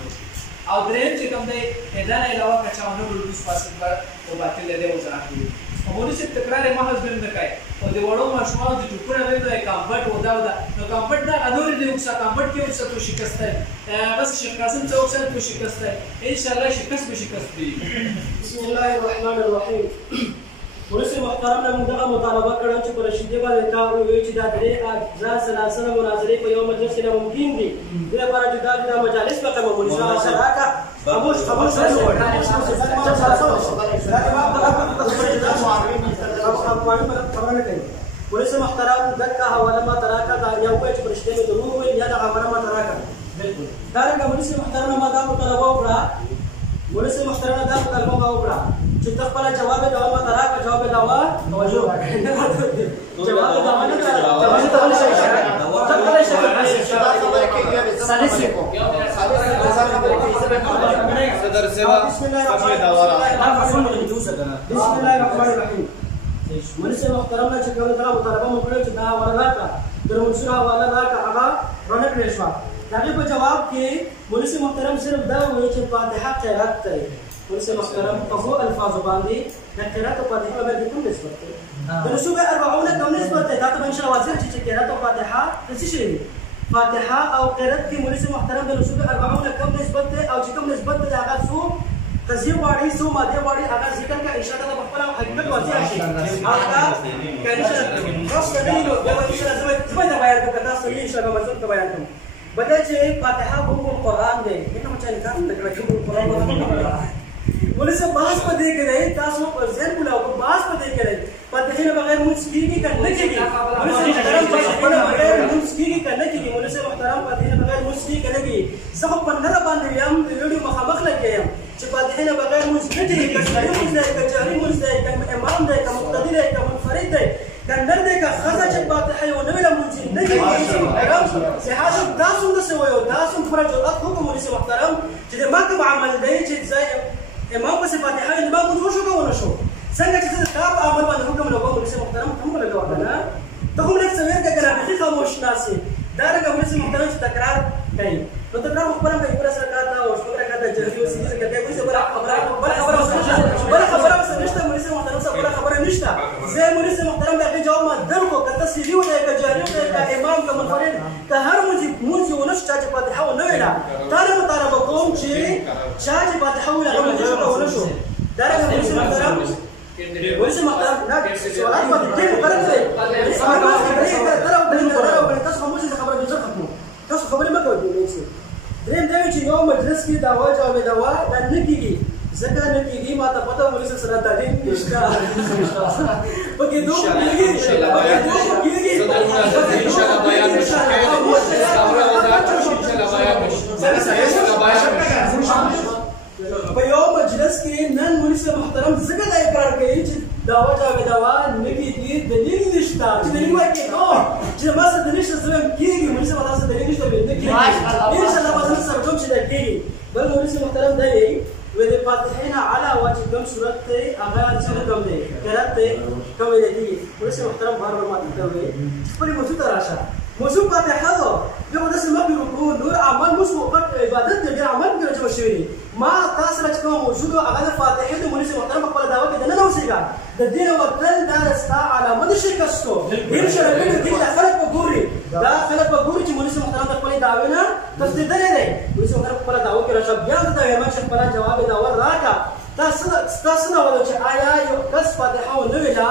او درېم چې کوم دی دا نه علاوه کچاونه ورته فاصله پر او باطل دی وضاحت کوي. مولوی سے تکرار محض بن نکای او د وړو ماشومان د ټوکړه وې د کمبټ و دا نو کمبټ دا انور دی وکړه کمبټ کې ورسره تو شکست ہے بس شیخ قاسم څو څو تو شکست ہے ان شاء الله شکست به شکست دی. بسم الله الرحمن الرحیم. پولیس محترم نے مدعا مطالبه کړو چې پر رشیدې باندې تا وی چې دا درې اجزا سلاسل مناظرې په یو مجلس کې ممکن دي د لپاره چې دا مجالس په کومه پولیس سره کا خاموش پولیس محترم دک کا حوالہ ما تراکا دا یا وای چې پر رشیدې میں ضرور وي یا دا خبره ما تراکا بالکل دا رنګه پولیس محترم ما دا مطالبه وکړه پولیس محترم دا مطالبه وکړه چې خپل جواب دا ما تراکا جواب دا وا توجه جواب دا ما نه صدر سیوا بسم الله الرحمن الرحیم. مولوی سے محترم نے چې کومه طرح مطالبه وکړه چې دا حواله کا در منصور حواله دا کا هغه رونه کړی شو. دغه په جواب کې مولوی سے محترم صرف دا وایي چې فاتحه قرات دی. مولوی سے محترم په هو الفاظ باندې د قرات او فاتحه باندې کوم نسبت دی؟ د رسوب 40 کوم نسبت دی؟ دا ته ان شاء الله واضح چې قرات او فاتحه څه شي دي؟ فاتحه او قرات کې مولوی سے محترم د رسوب 40 کوم نسبت دی او چې کوم نسبت دی هغه څو قضیه واړی سو ماده واړی هغه ذکر کا اشاره د خپل حقیقت واضح شي. هغه کله خاص نه نو دا ان شاء الله زما دا بیان کوم تاسو ان شاء الله مزون ته بیان کوم بدل چې فاتحه په قرآن دی نو چې انکار نه کړی چې قرآن ولې څه بحث پدې کړي تاسو پر ځین بولاو په بحث پدې کړي فاتحه نه بغیر موږ کیږي کنه کیږي ولې محترم فاتحه بغیر موږ کیږي کنه کیږي ولې محترم فاتحه بغیر موږ کیږي کنه کیږي زه په نړۍ باندې یم د ویډیو مخامخ لګیم چې فاتحه نه بغیر موږ نه کیږي کچاري موږ دی کچاري موږ دی امام دی مقتدی دی منفرد دی کندر دی که خزه چې فاتحه یو نوې موږ نه کیږي صحاح تاسو د سویو تاسو پر جوړات حکم ولې محترم چې ما کوم عمل دی چې ځای امام په فاتحه امام موږ شو کوو شو څنګه چې تاسو عمل باندې حکم لګوم ولې محترم کوم لګوم کنه ته هم لږ څه ورته کنه به خاموش ناسي دا رنګه ولسی محترم چې تکرار کوي نو تکرار خپل هم کوي پرس رکعت او شپږ رکعت جهري او سیدی کوي ولسی بل خبره نشته ولسی محترم سره بل خبره نشته زه ولسی محترم دغه جواب ما درکو کته سیدی ودا ک جهري ودا ک امام ک منفرد ک هر مونږ ونشته چې فاتحه و نه ویلا طالب کوم چې چې فاتحه ولا ونشو دا رنګه ولسی محترم ولسی محترم نه سوالات ما دې مقرر دی تاسو خبرې مه کوئ دریم دا چې یو مجلس کې دعوا جواب دعوا دا نه کېږي ځکه نه کېږي ما ته پته ولې سره تعلیم نشته پکې دوه کېږي په یو مجلس کې نن ولسی محترم ځکه دا اقرار کوي چې دعوا جواب دعوا نه کېږي دلیل نشته چې دلیل وایي چې ما سره دلیل نشته زه کېږي ولسی محترم سره دلیل نشته نه کېږي انشاءالله به زه سره کوم چې دا کېږي بل ولسی محترم دا یې وې فاتحه نه علاوه چې کوم صورت ته هغه څه کوم دی قرات ته کوم دی ولسی محترم بار بار ماته کوي خپل موضوع ته راشه موضوع فاتحه ده یو داسې مخکې رکوع نور عمل موږ وقت عبادت دی عمل کې راځو شوی ما تاسو چې کوم موجود هغه د فاتحه د ولسی محترم خپل دعوه کې نه اوسېګا د دین وکړل دا ستا علامه د شکستو دین شرعي د دین خلک وګوري دا خلک وګوري چې ولسی محترم خپل دعوه نه تصدیق نه دی ولسی محترم خپل دعوه کې راشه بیا د امام شیخ پر جواب دعوه راکا تاسو نه ولو چې آیا یو کس فاتحه و نه ویلا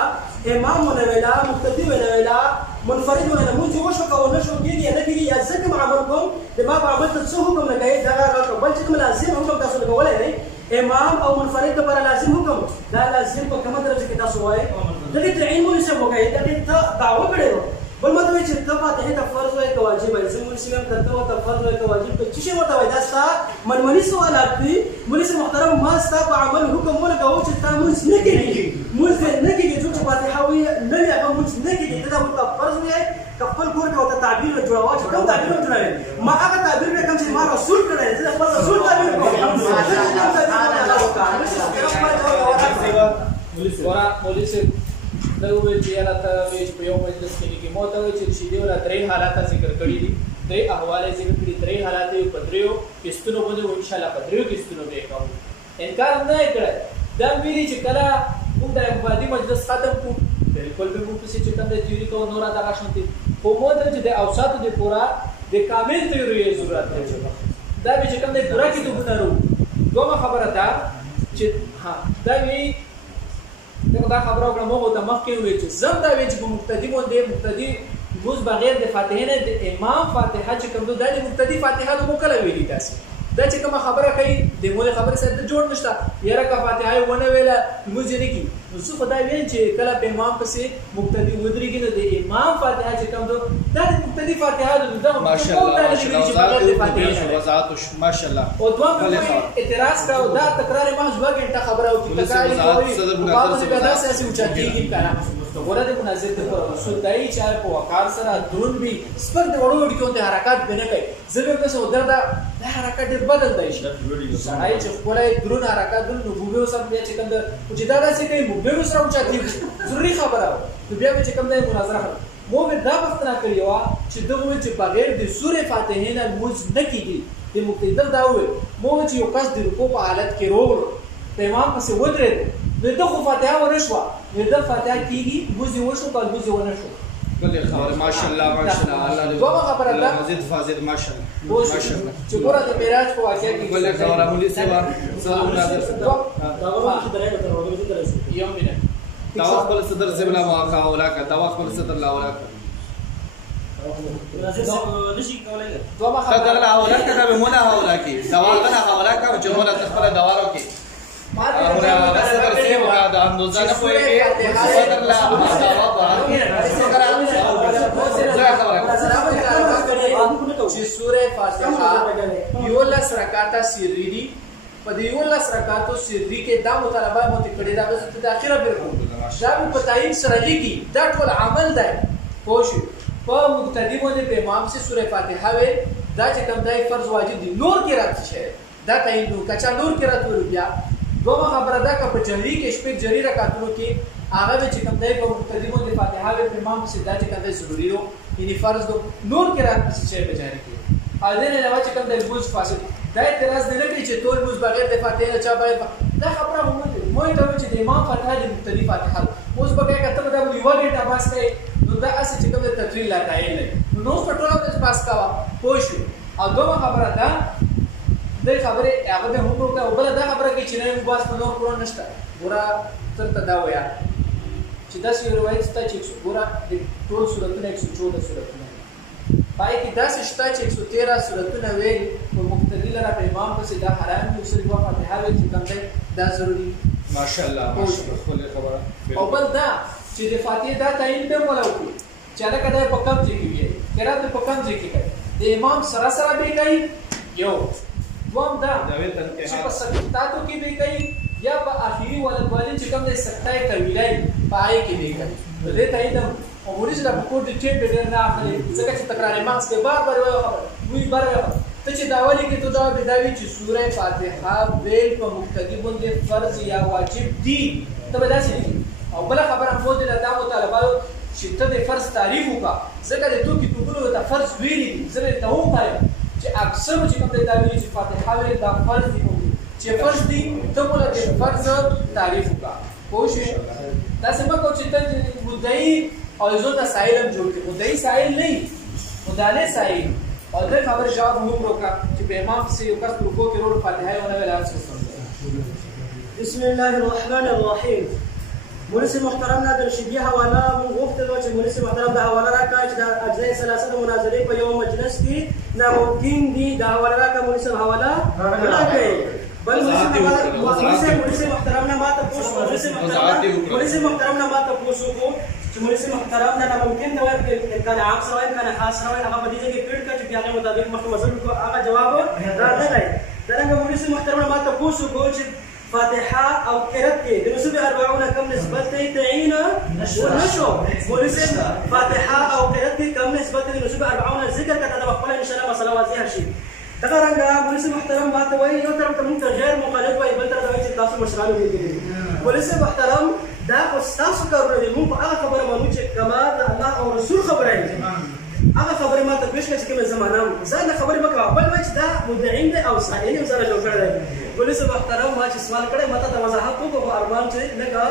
امام و نه ویلا مقتدی و نه ویلا منفرد و نه موږ وشو کو نه شو کېږي نه کېږي یا ځکه عمل کوم د ما په عمل ته څه حکم نه کوي دا راکړه بل چې کوم لازم حکم تاسو نه کولای نه امام او منفرد لپاره لازم حکم دا لازم په کومه درجه کې تاسو وایي دغه تعین مونږ څه وکړي دغه دعوه کړي بل ماته چې ته فاتحه ته فرض وایي که واجب وایي زموږ سیمه ته ته فرض وایي که واجب ته چې ورته وایي دا ستا منمنې سوالات دي ولسی محترم ما ستا په عمل حکم ولګاو چې تا مونږ نه کېږي مونږ نه کېږي چې فاتحه وایي نه وي هغه مونږ نه کېږي دا ورته فرض وایي خپل کور کې ورته تعبیر جوړاوه چې کوم تعبیر جوړاوي ما هغه تعبیر به کوم چې ما رسول کړی زه خپل رسول تعبیر کوم پولیس دا ویل چې یاره ته وایي چې په یو مجلس کې لیکي مو ته وایي چې شیدې ولا درې حالات ذکر کړي دي درې احوال ذکر کړي درې حالات په دریو قسطونو باندې ان شاء الله په دریو قسطونو به کوو انکار نه کړی دا ویلي چې کله موږ د ابادي مجلس ختم کړو بالکل به موږ چې کوم د تیوري کو نور دا شانتي خو مو د اوساتو د پورا د کامل تیوري ضرورت دی دا به چې کوم د پورا کې ته بنارو دوه خبره ده چې ها دا وی دا خبره وکړه مو د مخکې وی چې زم دا وی چې مقتدی باندې مقتدی موږ بغیر د فاتحه نه د امام فاتحه چې کوم د مقتدی فاتحه نو کله ویلی تاسو دا چې کوم خبره کوي د مولې خبره سره جوړ نشته یاره کا فاتحه ونه ویله موږ یې نه کی نو څه خدای ویل چې کله په امام پسې مقتدی ودرېږي نو د امام فاتحه چې کوم دا د مقتدی فاتحه د ماشاءالله ماشاءالله او دوه اعتراض کاو دا تکرار محض 2 غنټه خبره او تکرار کوي په دا سیاسي اوچاتېږي کنه ګوره د مناظر ته رسول دای چې په وقار سره درون وي سپر د وړو وړو کې حرکت نه کوي زه به څه ودر دا حرکت ډېر بدل دی سړی چې خپلای درون حرکت درون نبوه سره بیا چې کوم د چې دا داسې کوي مبه سره اوچاتېږي ضروري خبره نو بیا چې کوم د مناظره مو به دا وختونه کړی و چې دغه چې بغیر د سورې فاتحه نه موږ نه کیږي د مقتدر دا وې مو چې یو کس د رکوع په حالت کې روغ ته امام پسې ودرېد نو دغه فاتحه ورشوه نو د فاتحه کیږي موږ یو شو کول موږ ونه شو کله خبره ماشاءالله ماشاءالله الله دې دوه خبره ده مزید فاضل ماشاءالله ماشاءالله چې ګوره د معراج په واقعیا کې کله خبره مولوی سیوا سلام نظر یو منټ توخ بل صدر زبلا واقع ولا کا توخ بل صدر لا ولا کا نشي کولای دوه خبره لا ولا کا به مولا ولا کی دوا غنا ولا کا چې مولا تخبره دوارو کې ahora صدر زبلا د اندوزه نه پوهیږي صدر لا چې سوره فاتحه یو لس رکعاته سری دي په دې یو لس رکعاتو سری کې دا مطالبه مو کړی دا به د اخیره بالکل دا په تعین سره لګي دا ټول عمل دی خوش په مقتدی باندې په امام سي سوره فاتحه وي دا چې کوم دای فرض واجب دي نور کې راځي شه دا تعین نو کچا نور کې راځي بیا دوه خبره ده که په جهري کې شپږ جهري رکعاتونو کې هغه چې کوم دای په مقتدی باندې فاتحه وي په امام سي دا چې کوم دای ضروري یعنی فرض دو نور قرات پس شی په جاری کې او دې نه علاوه چې کوم د موز فاصل دا اعتراض نه لري چې ټول موز بغیر د فاتحه چا باید دا خبره هم نه مو ته چې د امام فاتحه د مختلف فاتحه موز بغیر کته دا یو وګړي تاسو کوي نو دا اصل چې کوم د تفصیل لا قائل نه نو په ټول د پاس کا پوښ او دوه خبره ده د خبره هغه به هم وکړه او بل دا خبره کې چې نه مباس نو قرآن نشته ګوره تر دا ویا چې دا سی روایت ست چې ګوره د ټول سورته 114 سورته پای کې دا شته چې 113 سورته ویل او مقتدی لپاره په امام پسې دا حرام دي چې په فاتحه وی چې کوم دا ضروري ماشاءالله خپل خبره او بل دا چې د فاتحه دا تعین به مولا وکړي چې دا کده په کم ځای کې وي قرات په کم ځای کې کوي د امام سره سره به کوي یو دوم دا چې په سکتاتو کې به کوي یا په اخیری ولدوالین چې کوم د سکتای طویلای پای کې به کوي نو دې تعین او موري چې د پکور د ټیم به ډیر نه اخلي ځکه چې تکرار ماکس کې بار بار وي بار ته چې داوالي کې ته دا بداوی چې سوره فاتحه ویل په مقتدی باندې فرض یا واجب دي ته به داسې او بل خبره مو دې دا مطالبه چې ته د فرض تعریف وکړه ځکه د تو کې ټول د فرض ویلي زه ته وایم چې اکثر چې کوم د داوی چې فاتحه ویل دا فرض دي چې فرض دي ته مولا د فرض تعریف وکړه کوشش دا څنګه کو چې ته مدعي او زه د سائلم جوړ کړم مدعي سائل نه مدانه سائل او دا خبر جواب هم وکړه چې په امام سي یو کس رکوع کې ورو فاتحه ونه ویل بسم الله الرحمن الرحیم مولوی محترم نه در شدي حواله مونږ غوښتل چې مولوی محترم د حواله راکړي چې د اجزاء ثلاثه د مناظرې په یو مجلس کې ناممکن دي د حواله راکړه مولوی حواله راکړي بل مولوی محترم نه ماته پوښتنه مولوی محترم نه ماته پوښتنه چې مولوی محترم نه ممکن دا وایي کنه عام سوال کنه خاص سوال هغه په دې کې پیډ کړي چې هغه مطابق مخکې مزل کو هغه جواب راغلی درنګ مولوی محترم نه ماته پوښتنه چې فاتحه او قرات کې د نسب 40 کم نسبت دی تعین ونشو مولوی فاتحه او قرات کې کم نسبت دی نسب 40 ذکر کړه د خپل ان شاء الله مسله واضحه شي دا رنګه مولوی محترم ماته وایي یو طرف ته موږ غیر مخالف وایي بل طرف ته تاسو مشرانو کې مولوی محترم دا تاسو کارونه دي موږ هغه خبره مانو چې کما د الله او رسول خبره دي هغه خبره ماته پېښ کړي چې کومه زمانہ ځان خبره مکه بل وایي چې دا مدعین دی او سائل هم سره جوړ کړی دی مولوی محترم ما چې سوال کړی ماته د وضاحت وکړو ارمان چې لکه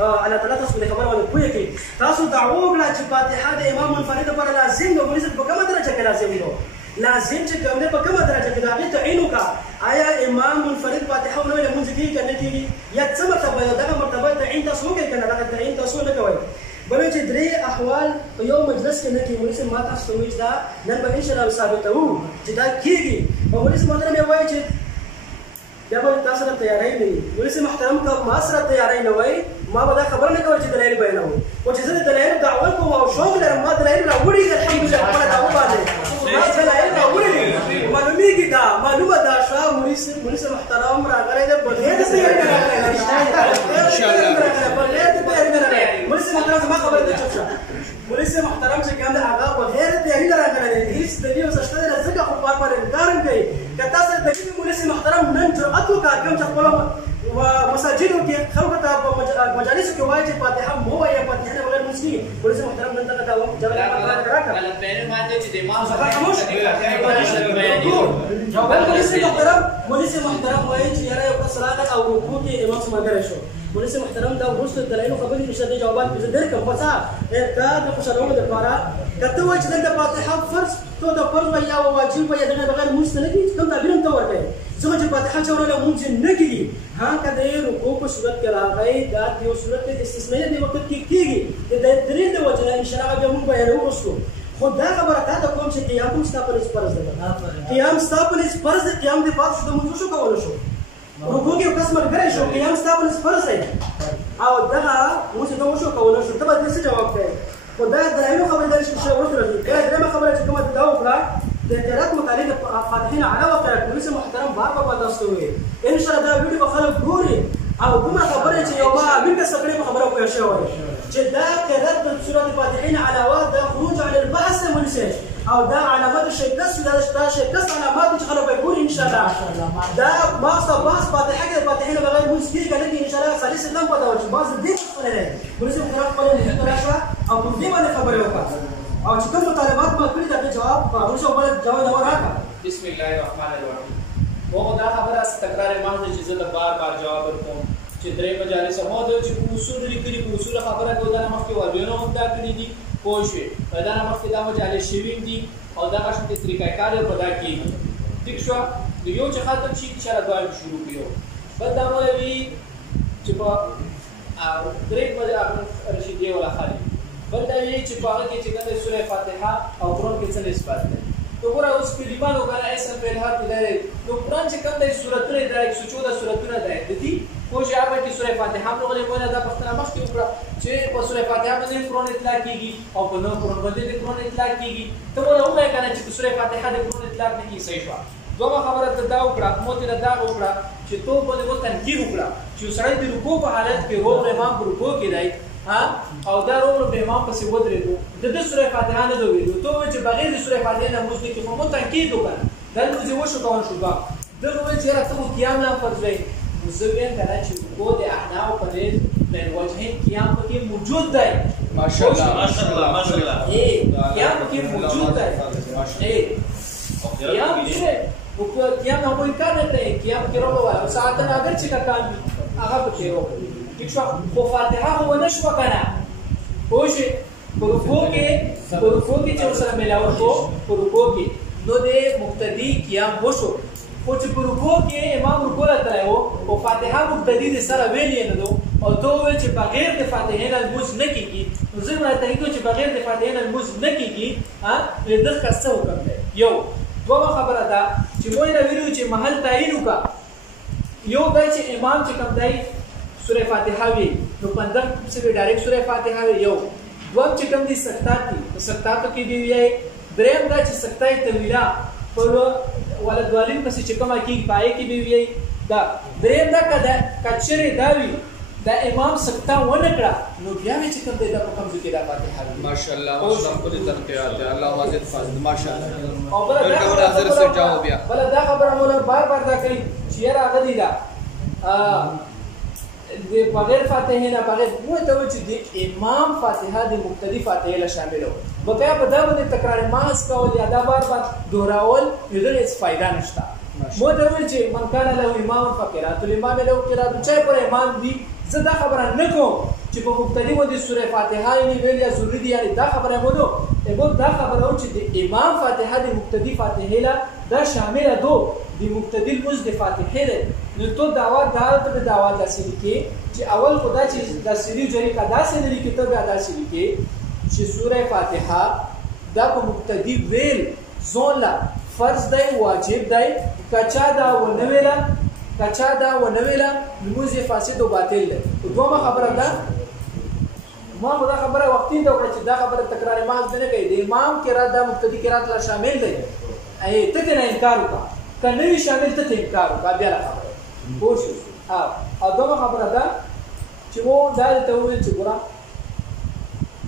الله تعالی تاسو د خبره باندې پوهه کې تاسو دعوه وکړه چې فاتحه د امام منفرد لپاره لازم دی مولوی په کومه درجه کې لازم دی لازم چې کوم په کومه درجه کې دا تعین وکړه آیا امام منفرد فاتحه ونه لمونځ کېږي کنه کېږي یا څه مرتبه دغه مرتبه تعین تاسو کوئ کنه دغه تعین تاسو نه کوئ بل چې درې احوال په یو مجلس کې نه کېږي مولوی ما تاسو وایي دا نن به ان شاء الله ثابتو چې دا کېږي او مولوی محترم یې وایي چې بیا به تاسو ته تیاری نه وي مولوی محترم که ما سره تیاری نه وای ما به دا خبره نه کوم چې دلایل بیانوم او چې زه د دلایل دعوه کوم او شوق لرم ما دلایل راوړي الحمدلله خپله دعوه باندې ما دلایل راوړي معلومیږي دا معلومه ده شاه مولوی محترم راغلی دی بغیر د تیاری نه راغلی انشاءالله بغیر د تیاری نه راغلی مولوی محترم زما خبره ته چوپ شه مولوی محترم چې کوم د هغه بغیر د تیاری نه راغلی دی هیڅ دلیل شته نه ځکه خو بار بار انکار کوي که تاسو د دې مولوی محترم نن جرأت وکړه کوم چې خپل مساجدو کې خلکو ته په مجالسو کې وایي چې فاتحه مو وایي فاتحه نه بغیر مسلم مولوی محترم نن ته دا جواب راکړه غلط بیان ماته چې د امام مولوی محترم وایي چې یاره یو کس راغی او رکوع کې امام سره ملګری شو مولوی محترم دا وروسته دلایل خبرې نشته د جوابات به زه درکړم خو څه دا د خوشالولو لپاره کته وایي چې د فاتحه فرض تو د فرض یا واجب یا دغه بغیر مسلم نه کیږي کوم تعبیر ته ورکړي څنګه چې فاتحه چورله مونږ نه کیږي ها کده رکوع په صورت کې راغی دا یو صورت استثنائي دی وخت کې کیږي د درې د وجه ان شاء الله به مونږ بیانو ورسو خو دا خبره تا ته کوم چې قیام ستاپنس فرض ده قیام ستاپنس فرض ده قیام د پات شو مونږ شو کول شو رکوع کې قسم غره شو قیام ستاپنس فرض ده او دا مونږ ته شو کول شو ته به څه جواب کوي خو دا دلایل خبره ده چې شو ورته راځي دا درېمه خبره چې کومه دا وکړه د قرات متعلق فاتحین علاوه قرات مولوی محترم بار په تاسو وي ان شاء الله دا ویډیو خلک ګوري او کومه خبره چې یو ما موږ سره خبره کوي شوی چې دا قرات د سوره فاتحین علاوه دا خروج عن البحث مولوی او دا علامات الشيكس دا شيكس علامات چې خلک ګوري ان شاء الله دا ما صباح فاتحه کې فاتحین بغیر مسکی کنه ان شاء الله ثالث لم په دا چې باز دې خبره ده مولوی محترم په دې او په دې باندې خبره وکړه او چې کوم مطالبات ما کړي دا جواب مونږ او بل جواب راکړه. بسم الله الرحمن الرحیم. وو دا خبره تکرار محض چې زه بار بار جواب ورکوم چې درې مجالس مو د چې اصول لیکلي په اصول خبره کوي دا مخکې وربينو هم دا کړی دي پوه شئ دا مخکې دا مجالس شوي دي او دا قسم طریقه کار په دا کېږي ٹھیک شو یو چې ختم شي چې را دوام شروع کیو بل دا مولوي چې په درې مجالس رشیدیه ولا خالي بل دا وی چې په هغه کې چې کله سوره فاتحه او قرآن کې څه نسبت ده تو ګوره اوس کلمانو کنه ایسن په هر بدايه نو قرآن چې کوم د سورته ده 114 سورته ده د دې خو چې هغه کې سوره فاتحه موږ له کومه دا پښتنه مخ کې وکړه چې په سوره فاتحه باندې قرآن اطلاق کیږي او په نو قرآن باندې قرآن اطلاق کیږي ته ولا وایي کنه چې سوره فاتحه د قرآن اطلاق نه کیږي صحیح شو دوه خبره ته دا وکړه موته دا وکړه چې تو باندې وو تنقید وکړه چې سړی د رکوع په حالت کې روغ امام په رکوع کې دی او دا روغ به امام پسې ودرېدو د سوره فاتحه نه دویدو ته چې بغیر د سوره فاتحه نه موږ کې کوم تنقید وکړه دا موږ وشو کوم شو با دغه چې راته قیام نه فرض وي مزوین کنه چې کو د احناف په دې من وجهین قیام کې موجود دی ماشاءالله ماشاءالله ماشاءالله قیام کې موجود دی قیام کې او قیام نه کوئی کار نه دی قیام کې راوړل ساعت نه اگر چې کار هغه په کې راوړل ٹھیک شو خو فاتحه هو نشو کنه خوش رکوع کې چې سره ملاوت کو رکوع کې نو د مقتدی قیام وشو خو چې په رکوع کې امام رکوع ته راو او فاتحه مقتدی د سره ویلې نه دو او دوی چې بغیر د فاتحه نه موږ نه کیږي نو زه راته کوم چې بغیر د فاتحه نه موږ نه کیږي د څه حکم دی یو دوه خبره ده چې موږ نه ویلو چې محل تعین وکا یو دا چې امام چې کوم دی سوره فاتحه وی نو پندر سے ډایرکټ سوره فاتحه وی یو دوم چې کوم دي سکتات دي سکتاتو کې دی وی دریم دا چې سکتای طویلا پر ولدوالین پس چې کومه کې پای کې دی وی دا دریم دا کچره دا وی دا امام سکتا ونه کړه نو بیا چې کوم دی دا په کوم ځای دا فاتحه ماشاءالله ماشاءالله په دې ترقیات الله واجد فاضل ماشاءالله او بل دا خبره مولا بار بار دا کوي چې یاره غدي دا د بغیر فاتحه نه بغیر مو ته و چې د امام فاتحه د مقتدی فاتحه له شامل و بقیا په دا باندې تکرار ماس کول یا دا بار بار دوراول یوه هیڅ فائدہ نشته مو ته و چې من کان له امام فقرات الامام له قرات چا پر امام دی زه دا خبره نه کوم چې په مقتدی باندې سوره فاتحه یې ویل یا ضروري دی یعنی دا خبره مو نو دا خبره و چې د امام فاتحه د مقتدی فاتحه له دا شامل دو د مقتدی المز د فاتحه له نو تو دعوا داسې لیکي چې اول خدا چې داسې جری کا داسې لیکي ته بیا داسې لیکي چې سوره فاتحه دا په مقتدی ویل زولا فرض دی واجب دی کچا دا ونویلا نماز فاسد او باطل دی دوه خبره ده ما دا خبره وختي دا وکړه چې دا خبره تکرار ماز نه کوي د امام قرات دا مقتدی قرات لا شامل دی ای ته نه انکار وکړه کنه وی شامل ته انکار وکړه بیا خبره پوښ او دوه خبره ده چې وو دا ته ویل چې ګورم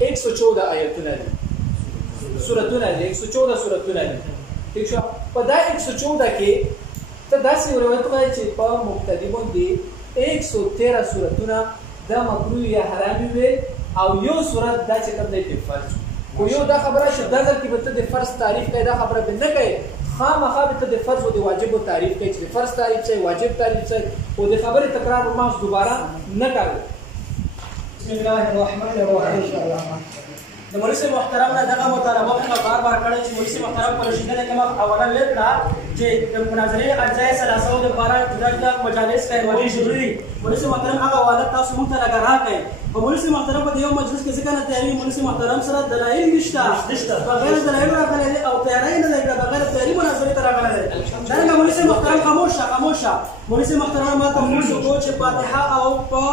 114 آیتونه دي سورتونه دي 114 سورتونه دي ٹھیک شو په دا 114 کې ته داسې روایت کوي چې په مقتدی باندې 113 سورتونه د مکروه یا حرام وي او یو سورت دا چې کوم دی فرض خو یو دا خبره چې دا ځکه چې د فرض تعریف کوي دا خبره به نه کوي خامخا به د فرض او د واجب تعریف کوي چې فرض تعریف څه واجب تعریف څه او د خبره تکرار ما دوباره نه کوي بسم الله الرحمن الرحیم د مولوی محترم نه دغه مطالبه په بار بار کړی چې مولوی محترم پر رشیدنه کې ما اوله لیکلا چې د مناظرې اجزای 300 د 12 جدا جدا مجالس کې وړي ضروري مولوی محترم هغه حواله تاسو مونږ ته لګا راکړئ په مولوی محترم په یو مجلس کې ځکه نه تیاری مولوی محترم سره دلایل نشته بغیر دلایل راغلي او تیاری نه لګا بغیر تیاری مناظرې ته راغلي دا مولوی محترم خاموشه مولوی محترم ما ته موږ کو چې فاتحه او په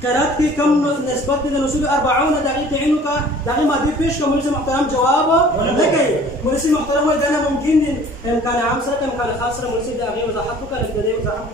قرات کې کم نسبت د اصول 40 دقیقه عینک دغه ماده پیش کوم مولوی محترم جواب نه کوي مولوی محترم وایي دا ممکن امکان عام سره امکان خاص سره مولوی دغه وضاحت وکړي د دې وضاحت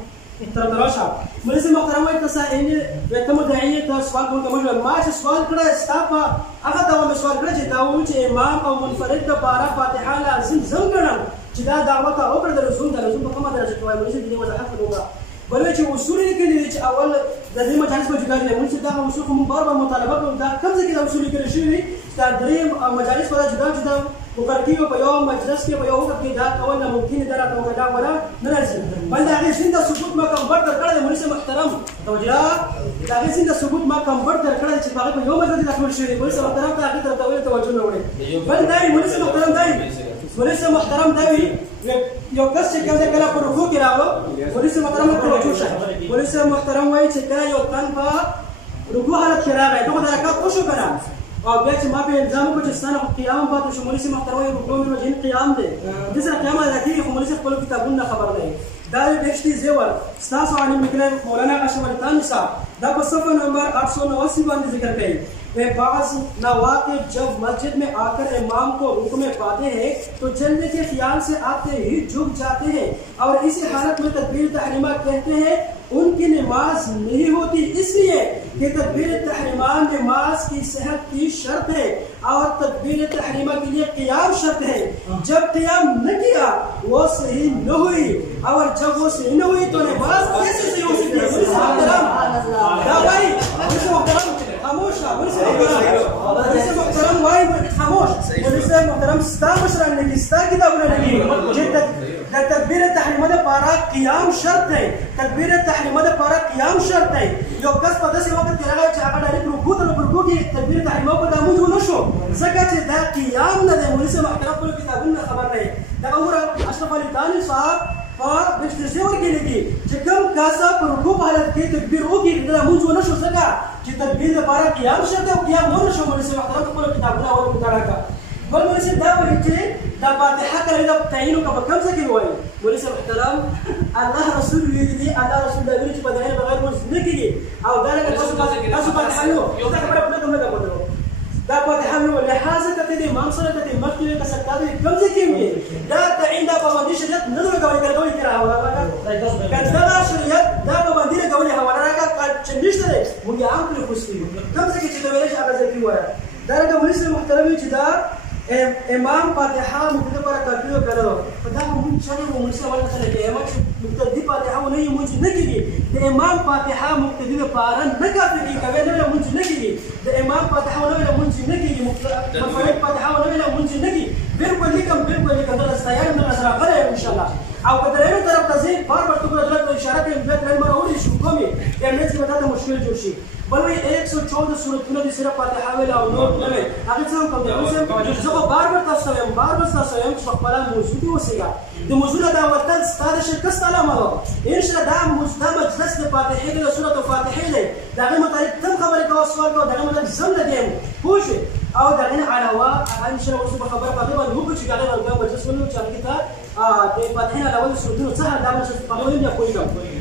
ترتراشه مولوی محترم وایي تسائل وته مدعی ته سوال کوم ما چې سوال کړه استاپه هغه دا سوال کړه چې دا و چې امام او منفرد د بارا فاتحه لازم زنګړم چې دا دعوت او پر د رسول په کومه درجه کې وایي مولوی دې وضاحت وکړه بلکې چې اصول لیکلي چې اول د دې مجالس په جګړه کې موږ دا اصول کوم بار بار مطالبه کوم دا کوم ځکه دا اصول لیکل شوی دا دریم مجالس ولا جدا جدا مقرر کیږي په یو مجلس کې په یو وخت کې دا کول ناممکن دی راته دا ولا نه راځي بل دا غي زنده ثبوت ما کوم برتر کړل مولوی محترم توجه دا غي زنده ثبوت ما کوم برتر کړل چې هغه په یو مجلس کې داخل شوی مولوی محترم ته هغه ته ویل توجه نه وړي بل دا مولوی محترم دی مولوی محترم دی یو کس چې کله کله په رکوع کې راغلو مولوی محترم ته توجه شه مولوی محترم وایي چې کله یو تن په رکوع حالت کې راغی دغه حرکت وشو کنه او بیا چې ما په الزام کو چې ستانه قیام پاتې شو مولوی محترم یې رکوع مې وجه قیام دی د سره قیام راځي خو مولوی خپل کتابونه خبر دی دا بهشتي زیور ستاسو عالم مکرم مولانا اشرف علي تاني صاحب دا په صفحه نمبر 889 باندې ذکر کړي वे बाज़ नवाक़िब जब मस्जिद में आकर इमाम को रुकू में पाते हैं तो जलने के ख्याल से आते ही झुक जाते हैं और इसी हालत में तकबीर तहरीमा कहते हैं उनकी नमाज नहीं होती इसलिए कि तकबीर तहरीमा नमाज की सेहत की शर्त है और तकबीर तहरीमा के लिए क़ियाम शर्त है जब क़ियाम न किया वो सही न हुई और जब वो सही न हुई तो नमाज कैसे सही हो सकती है खामोश محترم وايي خاموش ولسه محترم ستا مشران لګي ستا کتابونه لګي چې د تکبیر تحریمه لپاره قیام شرط دی تکبیر تحریمه لپاره قیام شرط دی یو کس په داسې وخت کې راغی چې هغه ډایرکټ رکوع ته رکوع کې تکبیر تحریمه په دامو جوړ نشو ځکه چې دا قیام نه دی ولسه محترم په کتابونه خبر نه دا اور اشرف علي تاني صاحب بشتزور کې لګي چې کوم کاسه پر رکوع حالت کې تکبیر وکړي دا موږ ونه شو ځکه چې تکبیر لپاره قیام شته او قیام ونه شو مولوی محترم خپل کتابونه اول مطالعه کړه بل مولوی دا وایي چې دا فاتحه کله دا تعین او کوم څه کې وایي مولوی محترم الله رسول ویلي الله رسول دا ویلي چې په دغه بغیر موږ نه کیږي او دا نه تاسو فاتحه نو یو دا خبره په کومه ده دا فاتحه نو لحاظه کته دي امام سره کته مخکې کسکتا دي کوم څه کې دا تعین دا په باندې شریعت نه دوی کوي کړه حواله کله شریعت دا په باندې کوي حواله راکړه چې نشته موږ عام کړو خوستي کوم څه چې دا ویل شي هغه ځکه وایي دا د مولوی محترم چې دا امام فاتحه مقتدی پر کافیو کړو په دا موږ چې مولوی ولا سره کې امام مقتدی فاتحه نه یې موږ نه کیږي د امام فاتحه مقتدی لپاره نه کافي کوي نه موږ نه کیږي د امام فاتحه نه موږ نه کیږي مفرد فاتحه نه موږ نه کیږي بالکل لیکم دا استایان نه سره غره ان شاء الله او په درېمه طرف ته ځي بار بار ټکو درته اشاره کوي بیا تل مروري شو کومي یعنی چې ماته مشکل جوړ شي بل 114 سورتونه د صرف فاتحه ویل او نور نه وي هغه څه کوم دی زه بار بار تاسو یم چې خپل موضوع وسیګا د موضوع دا ورته ستاره شرکت علامه ده ان شاء الله دا مجلس د فاتحه د سورته فاتحه دی دا متعلق تم خبره کوي سوال کوي دا متعلق زم نه دی خوش او دا غن علاوه ان شاء الله اوس په خبره پاتې باندې وکړو چې دا د مجلس ولو چې کیته د فاتحه علاوه سورتونو څخه دا مجلس په اړه نه کوي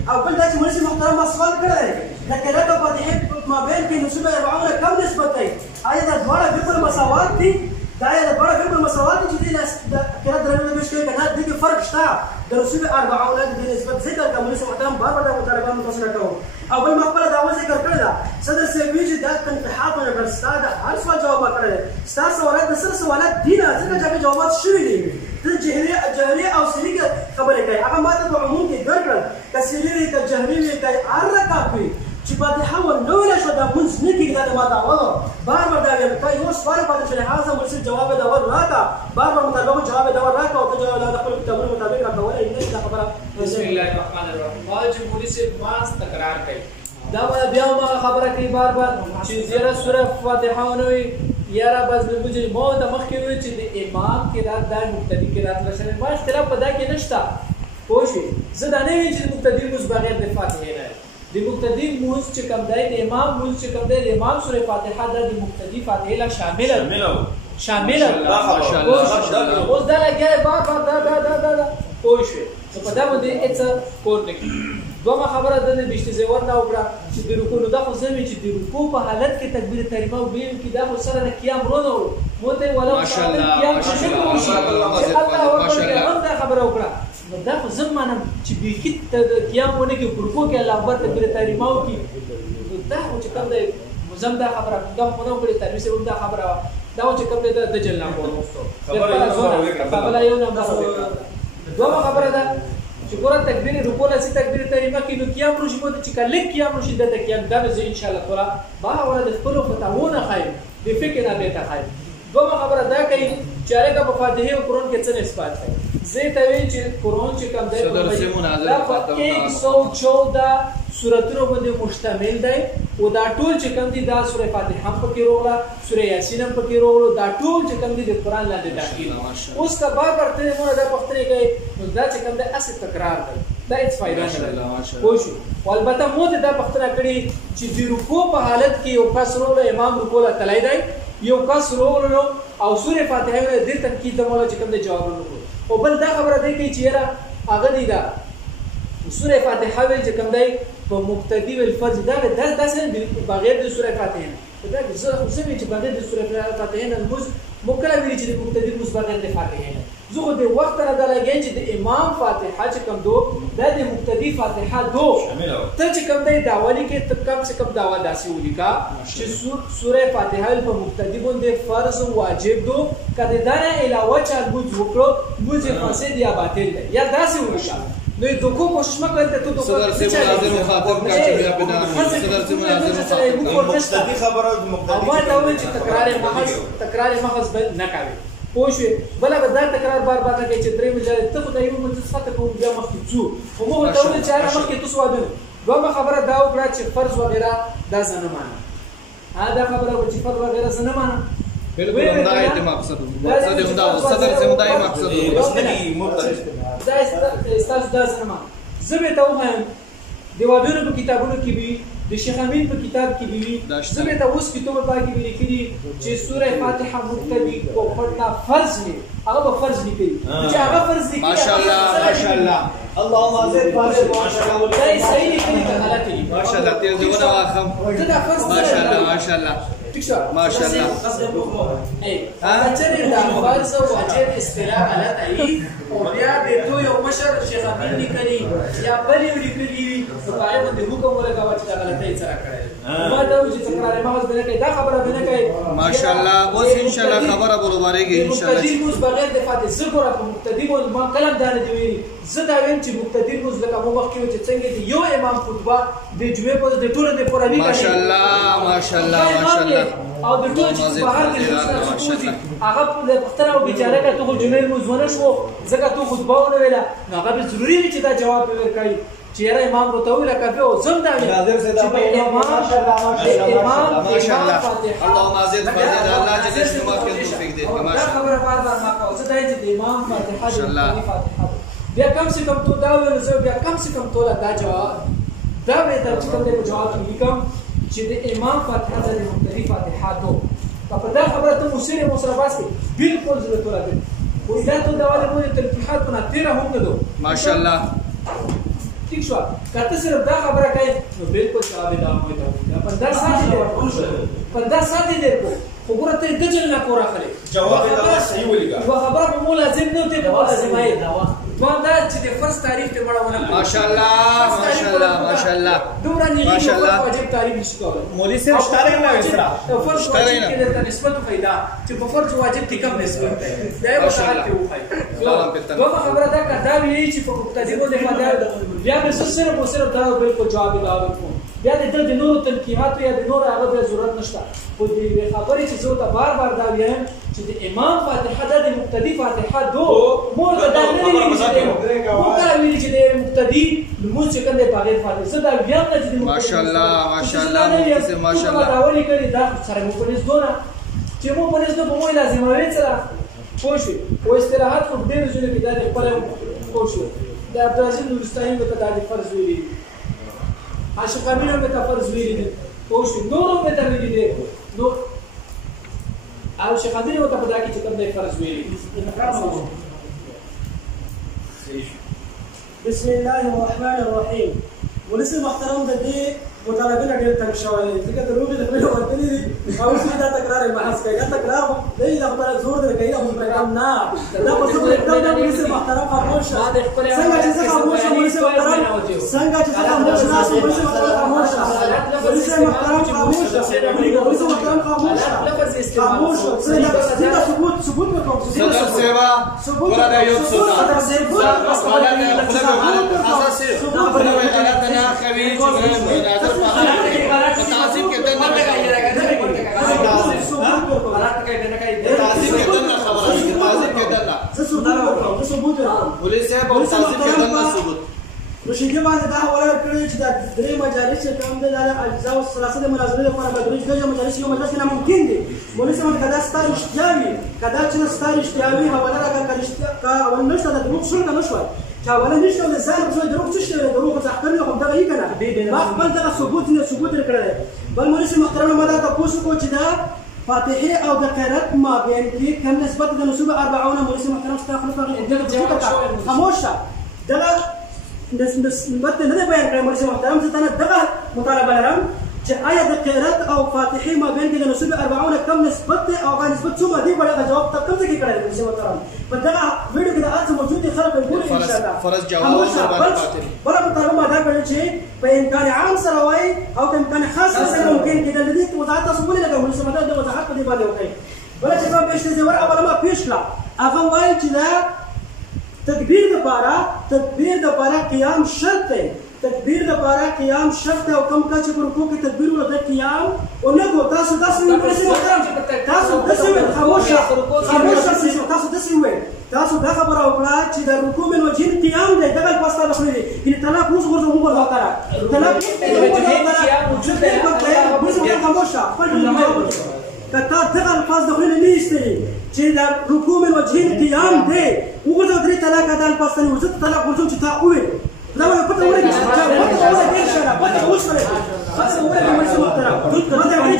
او بل دا چې مولوی محترم سوال کړی لکه دا فاتحه ما بین کې نصوص 40 کم نسبت دی آیا دا دواړه بالکل مساوات دي دا دواړه بالکل مساوات دي چې د کله درنه مشکل کنه د فرق شته د رسول 40 د نسبت ذکر کوم مولوی محترم بار بار مطالبه متصل کوم او بل ما خپل دا ذکر کړل صدر سیوی چې دا تنقیحات نه ورستاده هر سوال جواب کړل ستاسو سوالات د سر سوالات دي نه ځکه چې جوابات شوي دي د جهري او سری خبره کوي هغه ماته په عموم کې درکړل کسری ک جهري ک ارکا کوي چې فاتحه و نو له شو دا مونږ نه کېږي دا ماته وره بار بار دا ویل کوي یو سوال پاتې شي هغه مرسي جواب دا ور راکا بار بار مطابق جواب دا ور راکا او ته جواب د خپل کتابونو مطابق راکول نه دا خبره بسم الله الرحمن الرحیم واجب مولوی سے واس تکرار کوي دا بیا ما خبره کوي بار بار چې زیره سوره فاتحه ونوي یاره بس موږ مو د مخکې وی چې د امام قرات د مقتدی قرات لشل ما اختلاف پدا کې نشته پوښي زه دا نه چې مقتدی مز بغیر د فاتحه نه د مقتدی موږ چې کوم دی د امام موږ چې کوم دی د امام سوره فاتحه د مقتدی فاتحه لا شامل ماشاءالله اوس دا لګي بار بار دا پوښي په دا باندې اڅ کور نه کی دوه خبره د بشته زور نه وکړه چې د رکوع نو د خو زمي چې د رکوع په حالت کې تکبیر تحریمه او بیم کې دا خو سره نه قیام رونو موته ولا قیام شکل وشي الله ورته دا خبره وکړه دا خو زمانه چې به کې قیام ونه کې رکوع کې الله اکبر تکبیر تحریمه او کې دا چې کوم دی مزم دا خبره دا خو نو کړی ترویسه دا خبره دا چې کوم دی د جلنا خبره یو نه دوه خبره ده چې ګوره تکبیر رکوع لسی تکبیر تحریمه کې نو قیام روشي مو چې کله قیام روشي د قیام دا به ان شاء الله تعالی با ولا د خپل فتاوونه خایم د فکر نه به ته خایم دومره خبره دا کوي چې هغه په فاتحه او قرآن کې څه نسبت دی زه ته وی چې قرآن چې کوم دی دا په 114 سورتونو باندې مشتمل دی او دا ټول چې کوم دي دا سوره فاتحه هم پکې راغله سوره یاسین هم پکې راغله دا ټول چې کوم دي د قرآن لاندې داخلي اوس کا بار ورته موږ دا پختنه کوي نو دا چې کوم دی اصل تکرار دی دا هیڅ فائدہ نه لري خو شو البته مو دا پختنه کړي چې د رکوع په حالت کې یو کس ورو امام رکوع لا تلای دی یو کس ورو او سوره فاتحه د تنقید د مولا چې کوم دی جواب ورکړي او بل دا خبره دی چې چیرې هغه دی دا سوره فاتحه ویل چې کوم دی په مقتدی ول فرض دا داسې بغیر د سوره فاتحه دا زه خو سمې چې بغیر د سوره فاتحه نه موږ مکلا ویل چې د مقتدی موږ بغیر د فاتحه نه زه خو د وخت را دلګې چې د امام فاتحه چې کوم دو د مقتدی فاتحه دو ته چې کوم دی داوالي کې کم سے کم داوا داسې ولیکا چې سوره فاتحه په مقتدی باندې فرض او واجب دو کله دا نه علاوه چې موږ وکړو موږ فاسد یا باطل دی یا داسې ولیکا نو د کو کوشش مکه ته تو صدر سے مناظر مخاطب کا چبیا پیدا صدر سے مناظر مقتدی خبره مقتدی ما دا وایي چې تکرار محض نه کوي پوښي بل به دا تکرار بار بار نه کوي چې درې مجال ته خو دایو مونږ څه ته کوم بیا مخکې څو خو موږ ته وایي چې هغه مخکې تاسو وادو دوه خبره دا وکړه چې فرض وغیرہ دا زنه معنی دا خبره چې فرض وغیرہ زنه معنی بالکل همدا ایت مقصد همدا صدر سے همدا مقصد مسلکی مختلف دا استاذ دا زنه معنی زه به ته وایم دیوالونو په کتابونو کې وی د شیخ امین په کتاب کې وی زه به ته اوس کتاب پاکي وی لیکلي چې سوره فاتحه مقتدی کو پڑھنا فرض ہے هغه فرض لیکي چې هغه فرض لیکي ماشاءالله اللهم زد فاضل ماشاءالله دا صحیح لیکلي ته غلط دي ماشاءالله تیز دیونه واخم ماشاءالله ماشاءالله چې دا فرض او واجب اصطلاح غلط ای او بیا د تو یو مشر شیخ امین لیکلي یا بل یو لیکلي په پای باندې حکم ولګاوه چې دا غلطی سره کړی ما دا چې تکرار محض بنه کوي دا خبره بنه کوي ماشاءالله اوس ان شاء الله خبره برابرېږي ان شاء الله مقتدی موږ بغیر د فاتحه ذکر په مقتدی مو ما کلم دانه دی زه دا ویم چې مقتدی موږ لکه مو وخت کې چې څنګه دی یو امام خطبه د جمعې په د ټول د پوره وی کوي ماشاءالله او د ټول چې بهر کې هغه په پختنه او بیچاره کا ته جمعې موږ ونه شو ځکه ته خطبه ونه ویلا هغه به ضروری چې دا جواب ورکړي چې امام ورته ویل کافي او زم دا ناظر سے دا امام ماشاءالله اللهم زد فضل الله جل جلاله کې توفیق دې دا خبره بار بار ما کوم زه دا چې امام فاتحه بیا کم سے کم تو دا ویل زه بیا کم سے کم تو دا جواب دا به تر څو ته جواب لیکم چې د امام فاتحه د مقتدی فاتحه دو په دا خبره ته مسیر مصرفاس بالکل ضرورت راځي خو دا ته دا ولې مو تلفیحات نه تیرا هم نه دو ماشاءالله ٹھیک شو کته صرف دا خبره کوي نو بالکل جواب دا مو ته 15 ساعت دې کو خو ګوره ته د جن نه کورا خلې جواب دا صحیح ولګا خبره په مو لازم نه ته په لازم آی دا دا چې د فرض تعریف ته مړونه ماشاءالله دومره نه واجب تعریف نشي کولای مولوی صاحب اشاره نه وایسرا فرض واجب کې د نسبت پیدا چې په فرض واجب کې کم نسبت دی دا یو شرط دی وایي دوه خبره دا کدا وی چې په مقتدی باندې فائدہ بیا به صرف دا بالکل جواب دا ورکوم بیا د نور تنقیحات یا د نور هغه ضرورت نشته خو دې خبرې چې زه ته بار بار دا وایم چې د امام فاتحه د مقتدی فاتحه دو مو دا نه ویل چې د مقتدی موږ چې کنده بغیر فاتحه زه دا بیا نه چې ماشاءالله دا ولي کړی دا سره مو پنځ دونه چې مو پنځ نو په مو لازم وي سره خوشي او استراحت خو دې ځل کې دا خپل خوشي دا عبدالعزیز نورستاني په تعریف فرض ویلي عاشق امینو په فرض ویلي خوشي نورو په تعریف دي نو او شیخ امینو په پدا کې چې کوم فرض ویلي بسم الله الرحمن الرحيم ولسه محترم د دې مطالبه ډېر تنګ شوی دی ځکه د روغې د خپل ورتلې دي او څه دا تکرار محض کوي دا تکرار دی د خپل زور د کوي او پیغام نه دا په څه پیغام د ولسه محترم خاموش څنګه چې څه خاموش ولسه محترم څنګه چې څه خاموش ناس ولسه محترم خاموش ولسه محترم خاموش ولسه محترم خاموش څنګه ثبوت وکړو صدر سیوا ورته یو څه دا تعظیم کېدل نه خبره ده تعظیم کېدل نه زه ثبوت ورکوم ولې صاحب او تعظیم کېدل نه ثبوت رشیدي باندې دا حواله کړی چې دا درې مجالس چې کوم دي دا اجزا او ثلاثه د مناظرې لپاره باید دوه مجالس یو مجلس نه ممکن دي مولوي صاحب کدا ستاره اشتیاوي کدا چې ستاره اشتیاوي حواله راکړه کا ولنشته د دروغ شروع نه شو چا ولا نشته د ځان په دروغ څه شته دروغ ځکه نه کوم دا یې کنه ما خپل دا ثبوت نه ثبوت کړی بل مولوي صاحب محترم ما دا تاسو کو چې دا فاتحه او د قرات ما بین کې کم نسبت د نسوب 40 مولوي صاحب محترم استغفر خاموشه دا نسبت نه بیان کړم مولوي محترم زه ته دغه مطالبه لرم چې آیا د قرات او فاتحه ما بین کې د نسوب 40 کم نسبت او هغه نسبت څومره دی بلغه جواب ته کوم ځای کې کړی مولوي محترم په دغه ویډیو کې د اته موجود خلک ګوري ان شاء الله فرض جواب بل مطالبه ما دا کړی چې په امکان عام سره وای او په امکان خاص سره ممکن کې د دې وضاحت تاسو ولې لګو مولوي محترم د وضاحت په دې باندې وکړي بل چې په پېښه دې ور اوله ما پیښ کړه هغه وایي چې دا تدبیر د پاره قیام شرط دی تدبیر د پاره قیام شرط او کم کا چې ورکو کې تدبیر ولته قیام او نه کو تاسو ویل محترم تاسو ویل خاموشه تاسو دا خبره وکړه چې د رکوع من وجه قیام دی دغه پاسته بخلي دي ان طلاق اوس ورته موږ وکړه طلاق خاموشه کته دغه الفاظ دغه نه ایستلې چې د رکوع من وجه قیام دی وګورئ درې طلاق د الفاظ نه وځي طلاق ورته چې تا وې دا ولا پته ولګي پته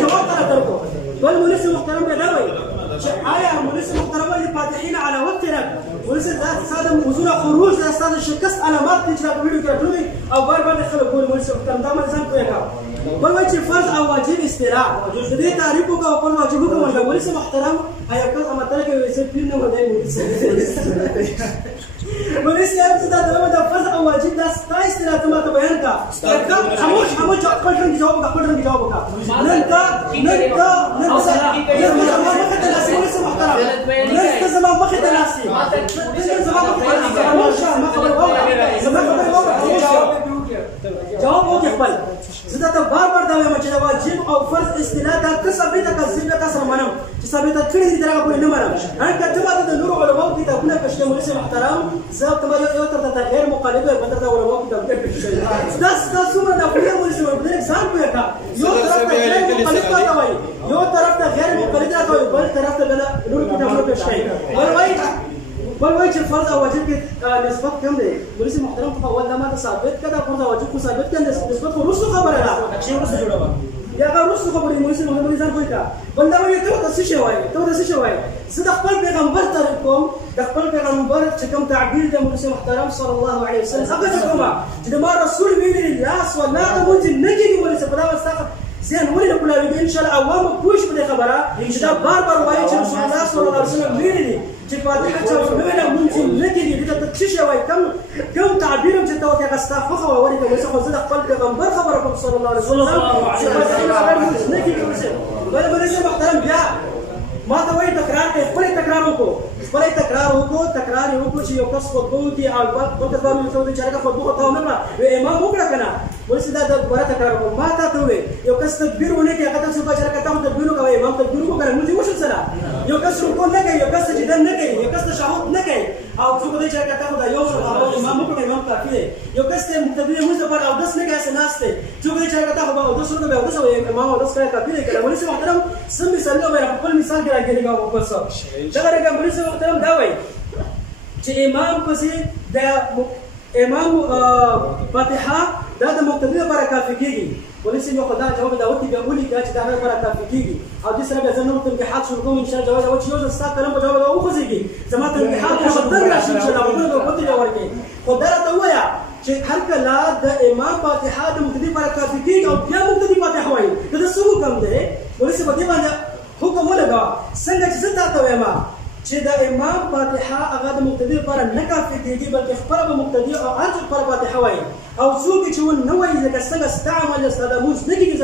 جواب درکو بل مولوي محترم دا وایي چې آیا مولوي محترم د فاتحین علی وقت رب مولوي دا ساده موضوع خروج د استاد شکست علامات چې په ویډیو کې راټولوي او بار خلک ګوري مولوي محترم دا ځان کوی بل وایي چې فرض او واجب استراء د دې تعریف او خپل واجب کوم مولوي محترم آیا کله مطلب کې وایي چې پیر نه ودی مولوي صاحب دا د فرض او واجب دا ستای استراء ته ماته بیان کا خاموش خپل رنګ جواب کا نن دا زمان مخې ته ناستې جواب وکړه خپل زه درته بار دا وایم چې د واجب او فرض اصطلاح دا ته ثابته کړه زه تاسو سره منم چې ثابته کړې دي دغه پورې نه منم هغه ته ماته د نور علماو کتابونه کشته مولوي محترم زه ته یو تر ته غیر مقالب به تر د علماو کتاب کې تاسو څومره د خپل مولوي محترم ځان کوي یو طرف ته غیر مقلد راځي بل طرف ته نور کتابونه پېښ کوي بل وایي چې فرض او واجب کې نسبت کم دی مولوي محترم په اول ما ته ثابت کړه فرض او واجب کو ثابت کړه نسبت خو رسو خبره ده چې رسو جوړه یا هغه رسو خبره مولوي محترم ځان کوي کا بل دا وایي ته څه شي وایي زه د خپل پیغمبر تعریف کوم د خپل پیغمبر چې کوم تعبیر دی مولوي محترم صلی الله علیه وسلم هغه کومه چې د ما رسول ویلي لاس ولا تمونځ نه کېږي مولوي په دا واستخه زين ولې کولاوي ان شاء الله عوام پوښ په خبره چې دا بار وایي چې رسول الله صلی الله علیه وسلم ویلي چې فاتحه چې ویله ممکن نه کېږي دا څه شي وایي کوم تعبیر چې تا وکړه استغفر خو ورته وایي خو زه خپل پیغمبر خبره کوم صلی الله علیه وسلم چې فاتحه نه کېږي بل محترم بیا ما ته وایي تکرار وکړو چې یو کس خطبه وکړي او بل کس باندې څه چې هغه خطبه کوي نه امام وکړه کنه ولې دا د دوره تکرار کوم ما ته وایي یو کس تکبیر ونه کوي هغه څه چې هغه ته تکبیر کوي امام تکبیر وکړي موږ وشو سره یو کس رکوع نه کوي یو کس سجده نه کوي یو کس تشهود نه کوي او څه کوي چې هغه ته دا یو امام وکړي امام کافي دی یو کس ته مقتدی موږ په او داس نه کوي اسناسته څه کوي چې هغه ته او داس ورته او داس امام او داس کوي کافي دی کله ولې محترم سم مثال نو خپل مثال کې راګرځي او په څه دا رقم ولې محترم دا وایي چې امام پسې د امام فاتحه دا د مقتدی لپاره کافي کېږي ولې یو خدای جواب دا وتی بیا ولي چې دا لپاره کافي کېږي او د سره به زنه ته حق شروع کوم ان شاء الله جواب او چې یو ځل ستاسو کلام جواب او خوځيږي زما ته حق مشترک راشي چې دا موږ په دې ورکه خدای ته وایا چې هر کله د امام فاتحه د مقتدی لپاره کافي کېږي او بیا مقتدی فاتحه وایي دا څه حکم دی ولې په دې باندې حکم ولګا څنګه چې زه تاسو وایم چې د امام فاتحه هغه د مقتدی لپاره نه کافي کېږي بلکې خپل به مقتدی او هر څه پر فاتحه وایي او څوک چې ونه وایي ځکه څنګه استعمال استاد موږ نه کېږي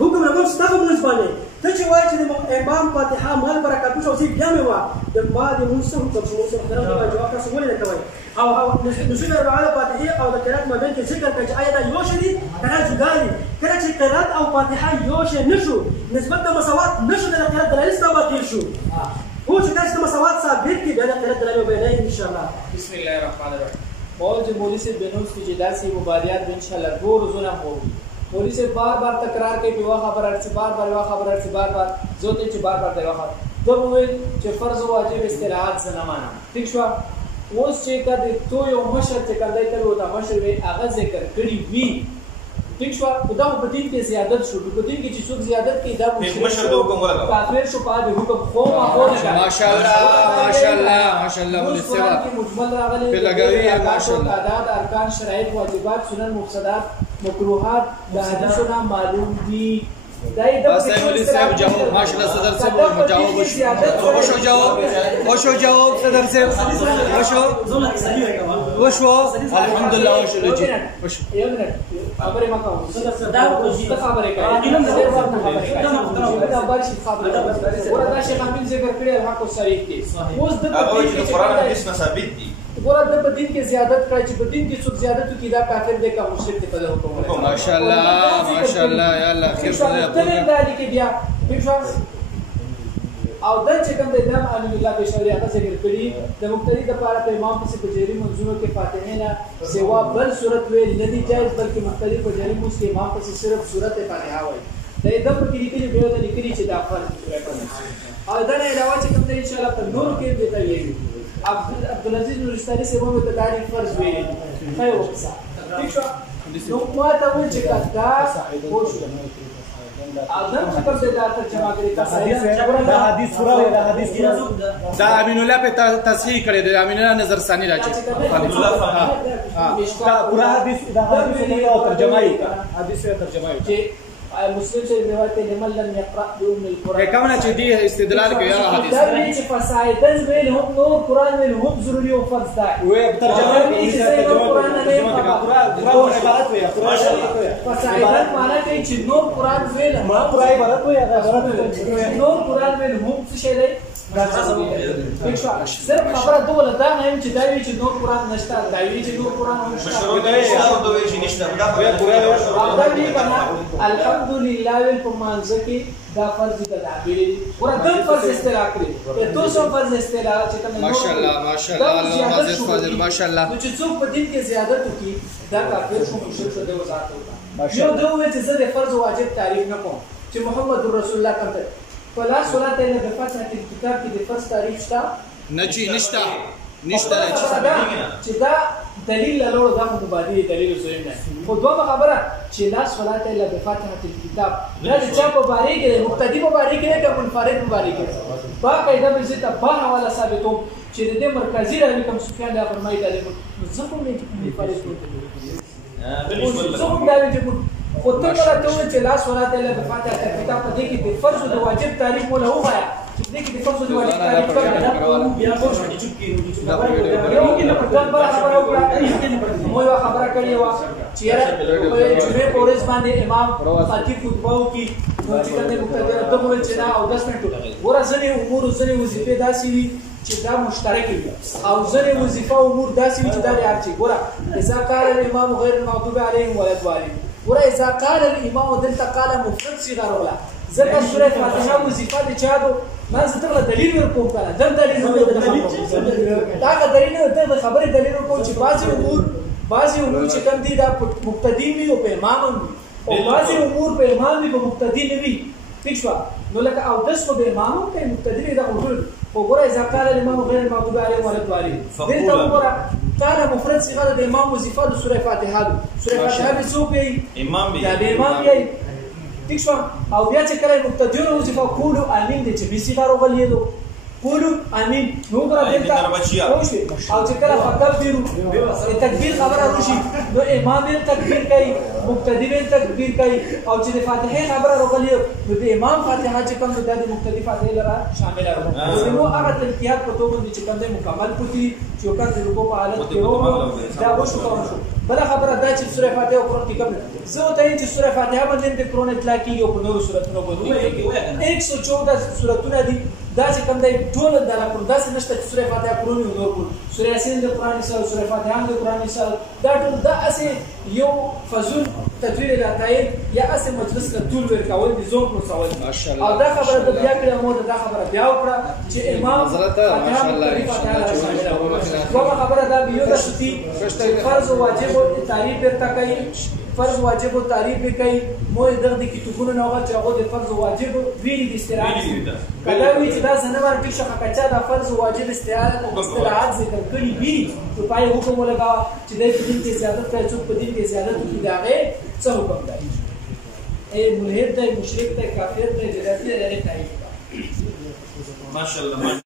حکم رب ستاسو موږ باندې ته چې وایې چې د امام فاتحه مال برکات شو چې بیا مې وا د ما د موسم په موسم درو د جواب تاسو ولې نه کوي او نشو على فاتحه او د قرات ما بین کې ذکر کړي چې آیا دا یو شی دی کنه جدا دي کله چې قرات او فاتحه یو شی نشو نسبت د مساوات نشو د قرات دلایل ثابت شو هو چې تاسو مساوات ثابت کی بیا د قرات دلایل بیانای ان شاء الله بسم الله الرحمن الرحیم اور جو مولوی سے بنوس کی جدا سی مبادیات ان شاء الله 2 روزانه ہوگی مولوی سے بار بار تکرار کوي په واخه خبر ارتي بار بار واخه خبر ارتي بار بار زوته چې بار بار دی واخه دوه ویل چې فرض او واجب اصطلاحات زنمانه ٹھیک شو اوس چې کده تو یو مشر چې کله ته وتا مشر وی هغه ذکر کړی وی ٹھیک شو دا په دین کې زیادت شو په دین کې چې څوک زیادت کوي دا مشر د حکم ورته کافر شو په حکم خو ما هو نه ماشاءالله ماشاءالله ماشاءالله مولوی صاحب مجمل راغلي په لګوي ماشاءالله تعداد ارکان شرایط واجبات سنن مفسدات مکروهات د حدیثونو معلوم دي بس مولوی صاحب جواب ماشاءالله صدر صاحب مجاوب وشو جواب صدر صاحب وشو الحمدلله وشو لجي وشو خبره ما کوم صدر صاحب دا خبره کوي دا بارشي خبره ورته شیخ امین ذکر کړی الحق صریح دي اوس د قرآن حدیث ثابت دي ګوره د دین کې زیادت کړی چې په دین کې څوک زیادت کوي دا کافر دی کا مشرک دی په حکم ماشاءالله ماشاءالله یا الله خیر دې دا لیکي بیا او د چې کوم د امام امین الله بشری هغه ذکر کړی د مقتدی د پاره په امام پسې په جری منځونو کې فاتحه نه سوا بل صورت ویل نه دی جایز بلکې مقتدی په جری منځ کې امام پسې صرف صورت فاتحه وایي د دې په کې لیکلي به د لیکلي چې دا فرض دی او دا نه علاوه چې کوم د ان شاء الله په نور کې به تللی عبدالعزیز نورستاني سے وہ تداری فرض ہوئی خیر وقصا ٹھیک شو نو ما ته و چې کدا خوش اذن چې کوم دا ترجمه کړی تاسو دا حدیث پورا دا حدیث دا امین الله په تصحیح کړی دی امین الله نظر ثانی راځي دا پورا حدیث دا حدیث او ترجمه یې حدیث او ترجمه یې مسلم سے روایت ہے لمن لم يقرأ بأم القرآن کمنه چې دی استدلال کوي یا حدیث دا چې فسائدن ویل هم نور قرآن ویل هم ضروري او فرض ده وې ترجمه قرآن نه پورا عبارت وې فسائدن معنی کوي چې نور قرآن ویل ما پورا عبارت وې نور قرآن ویل هم څه شي دی صرف خبره دوله دا نه چې دا وی چې نور قرآن نشته دا وی چې نور قرآن نشته الحمدلله ویل په مانځ کې دا فرض دي دا ویل ورته فرض استلا کړی ته 200 فرض استلا چې تم ماشاءالله ماشاءالله الله عزیز فاضل ماشاءالله چې څوک په دین کې زیادت وکړي دا کافر شو مشرک شو د وضاحت وکړه یو دوه چې زه د فرض واجب تعریف نه کوم چې محمد رسول الله کوم ته فلا صلاه الا بفتحه الكتاب کې د فرض تعریف شته نشي نشته چې دا دلیل له دا مبادی دلیل زویم نه خو دوه خبره چې لا صلاه الا بفتحه الكتاب نه چې په باری کې مقتدی په باری کې نه منفرد په باری کې با قاعده به زه ته په حواله ثابتو چې د مرکزی راوی کوم سفیان دا فرمایي دا زکه نه منفرد زه هم دا ویل خو ته کله ته چې لا صلاه الا بفتحه الكتاب په دې کې د فرض او واجب تعریف ولا هو وایا چې دې کې د فرض او واجب تعریف کړه بیا خو چوپ کیږي یو کې نه پټه خبره وکړه مو یو خبره کړې و چې جمعه په ورځ باندې امام خطیب خطبه وکړي نو چې کله مقتدی ته وویل چې دا او 10 منټو ورځنی امور ځنی وظیفه داسي وي چې دا مشترک وي او ځنی وظیفه امور داسي وي چې دا لري چې ګوره اذا قال الامام غیر المغضوب عليهم ولا الضالين ورا اذا قال الامام دلته قال مفرد صيغه ولا ذکر سوره فاتحه وظیفه د چادو ما زتغله دلیل ورکوم کنه دل دلیل نه دا دلیل نه ته خبره دلیل ورکوم چې بعضی امور چې کوم دي دا مقتدی وي او په امام وي او بعضی امور په امام وي په مقتدی نه وي ٹھیک شو نو لکه او داس په امام او په مقتدی دا امور وګوره اذا قال الامام غیر المغضوب عليهم ولا الضالين دلته وګوره قال مفرد صيغه د امام وظیفه د سوره فاتحه سوره فاتحه به څوک یې امام یې ٹھیک شو او بیا چې کله مقتدیون وظیفه قولوا امین دې چې به صيغه راغلیدو قولوا امین نو غره دلته او چې کله فکبروا تکبیر خبره وشي نو امام یې تکبیر کوي مقتدی یې تکبیر کوي او چې فاتحه خبره راغلی نو د امام فاتحه چې کوم د مقتدی فاتحه لره شامل راغلی نو هغه تلقیات په توګه چې کوم د مکمل پوتي چې وکړ د رکوع په حالت کې دا وشو بل خبره دا چې سوره فاتحه او قرآن کې کوم زه ته چې سوره فاتحه باندې د قرآن اطلاق کیږي او په نورو سوراتونو باندې 114 سوراتونه دي دا چې کوم دی ټول د قرآن داسې نشته چې سوره فاتحه قرآن او نور کول سوره یاسین د قرآن مثال سوره فاتحه د قرآن مثال دا ټول دا اسې یو فزون تدویر العقائد یا اسې مجلس له ټول ورکول دي زوم نو سوال او دا خبره د بیا کړه مو دا خبره بیا وکړه چې امام ماشاءالله خبره دا بیو د شتي فرض او واجب او تعریف ورته کوي فرض واجب او تعریف کوي مو دغه کتابونو نه وغه چې هغه د فرض واجب ویلي د استراحت کله وی چې دا څنګه ورته شخه کچا د فرض واجب استراحت ذکر کړی وی په پای حکم ولګا چې د دین کې زیادت کوي چې په دین کې زیادت کوي دا څه حکم دی اے ملحد دی مشرک دی کافر دی جداتی دی تعریف ماشاءالله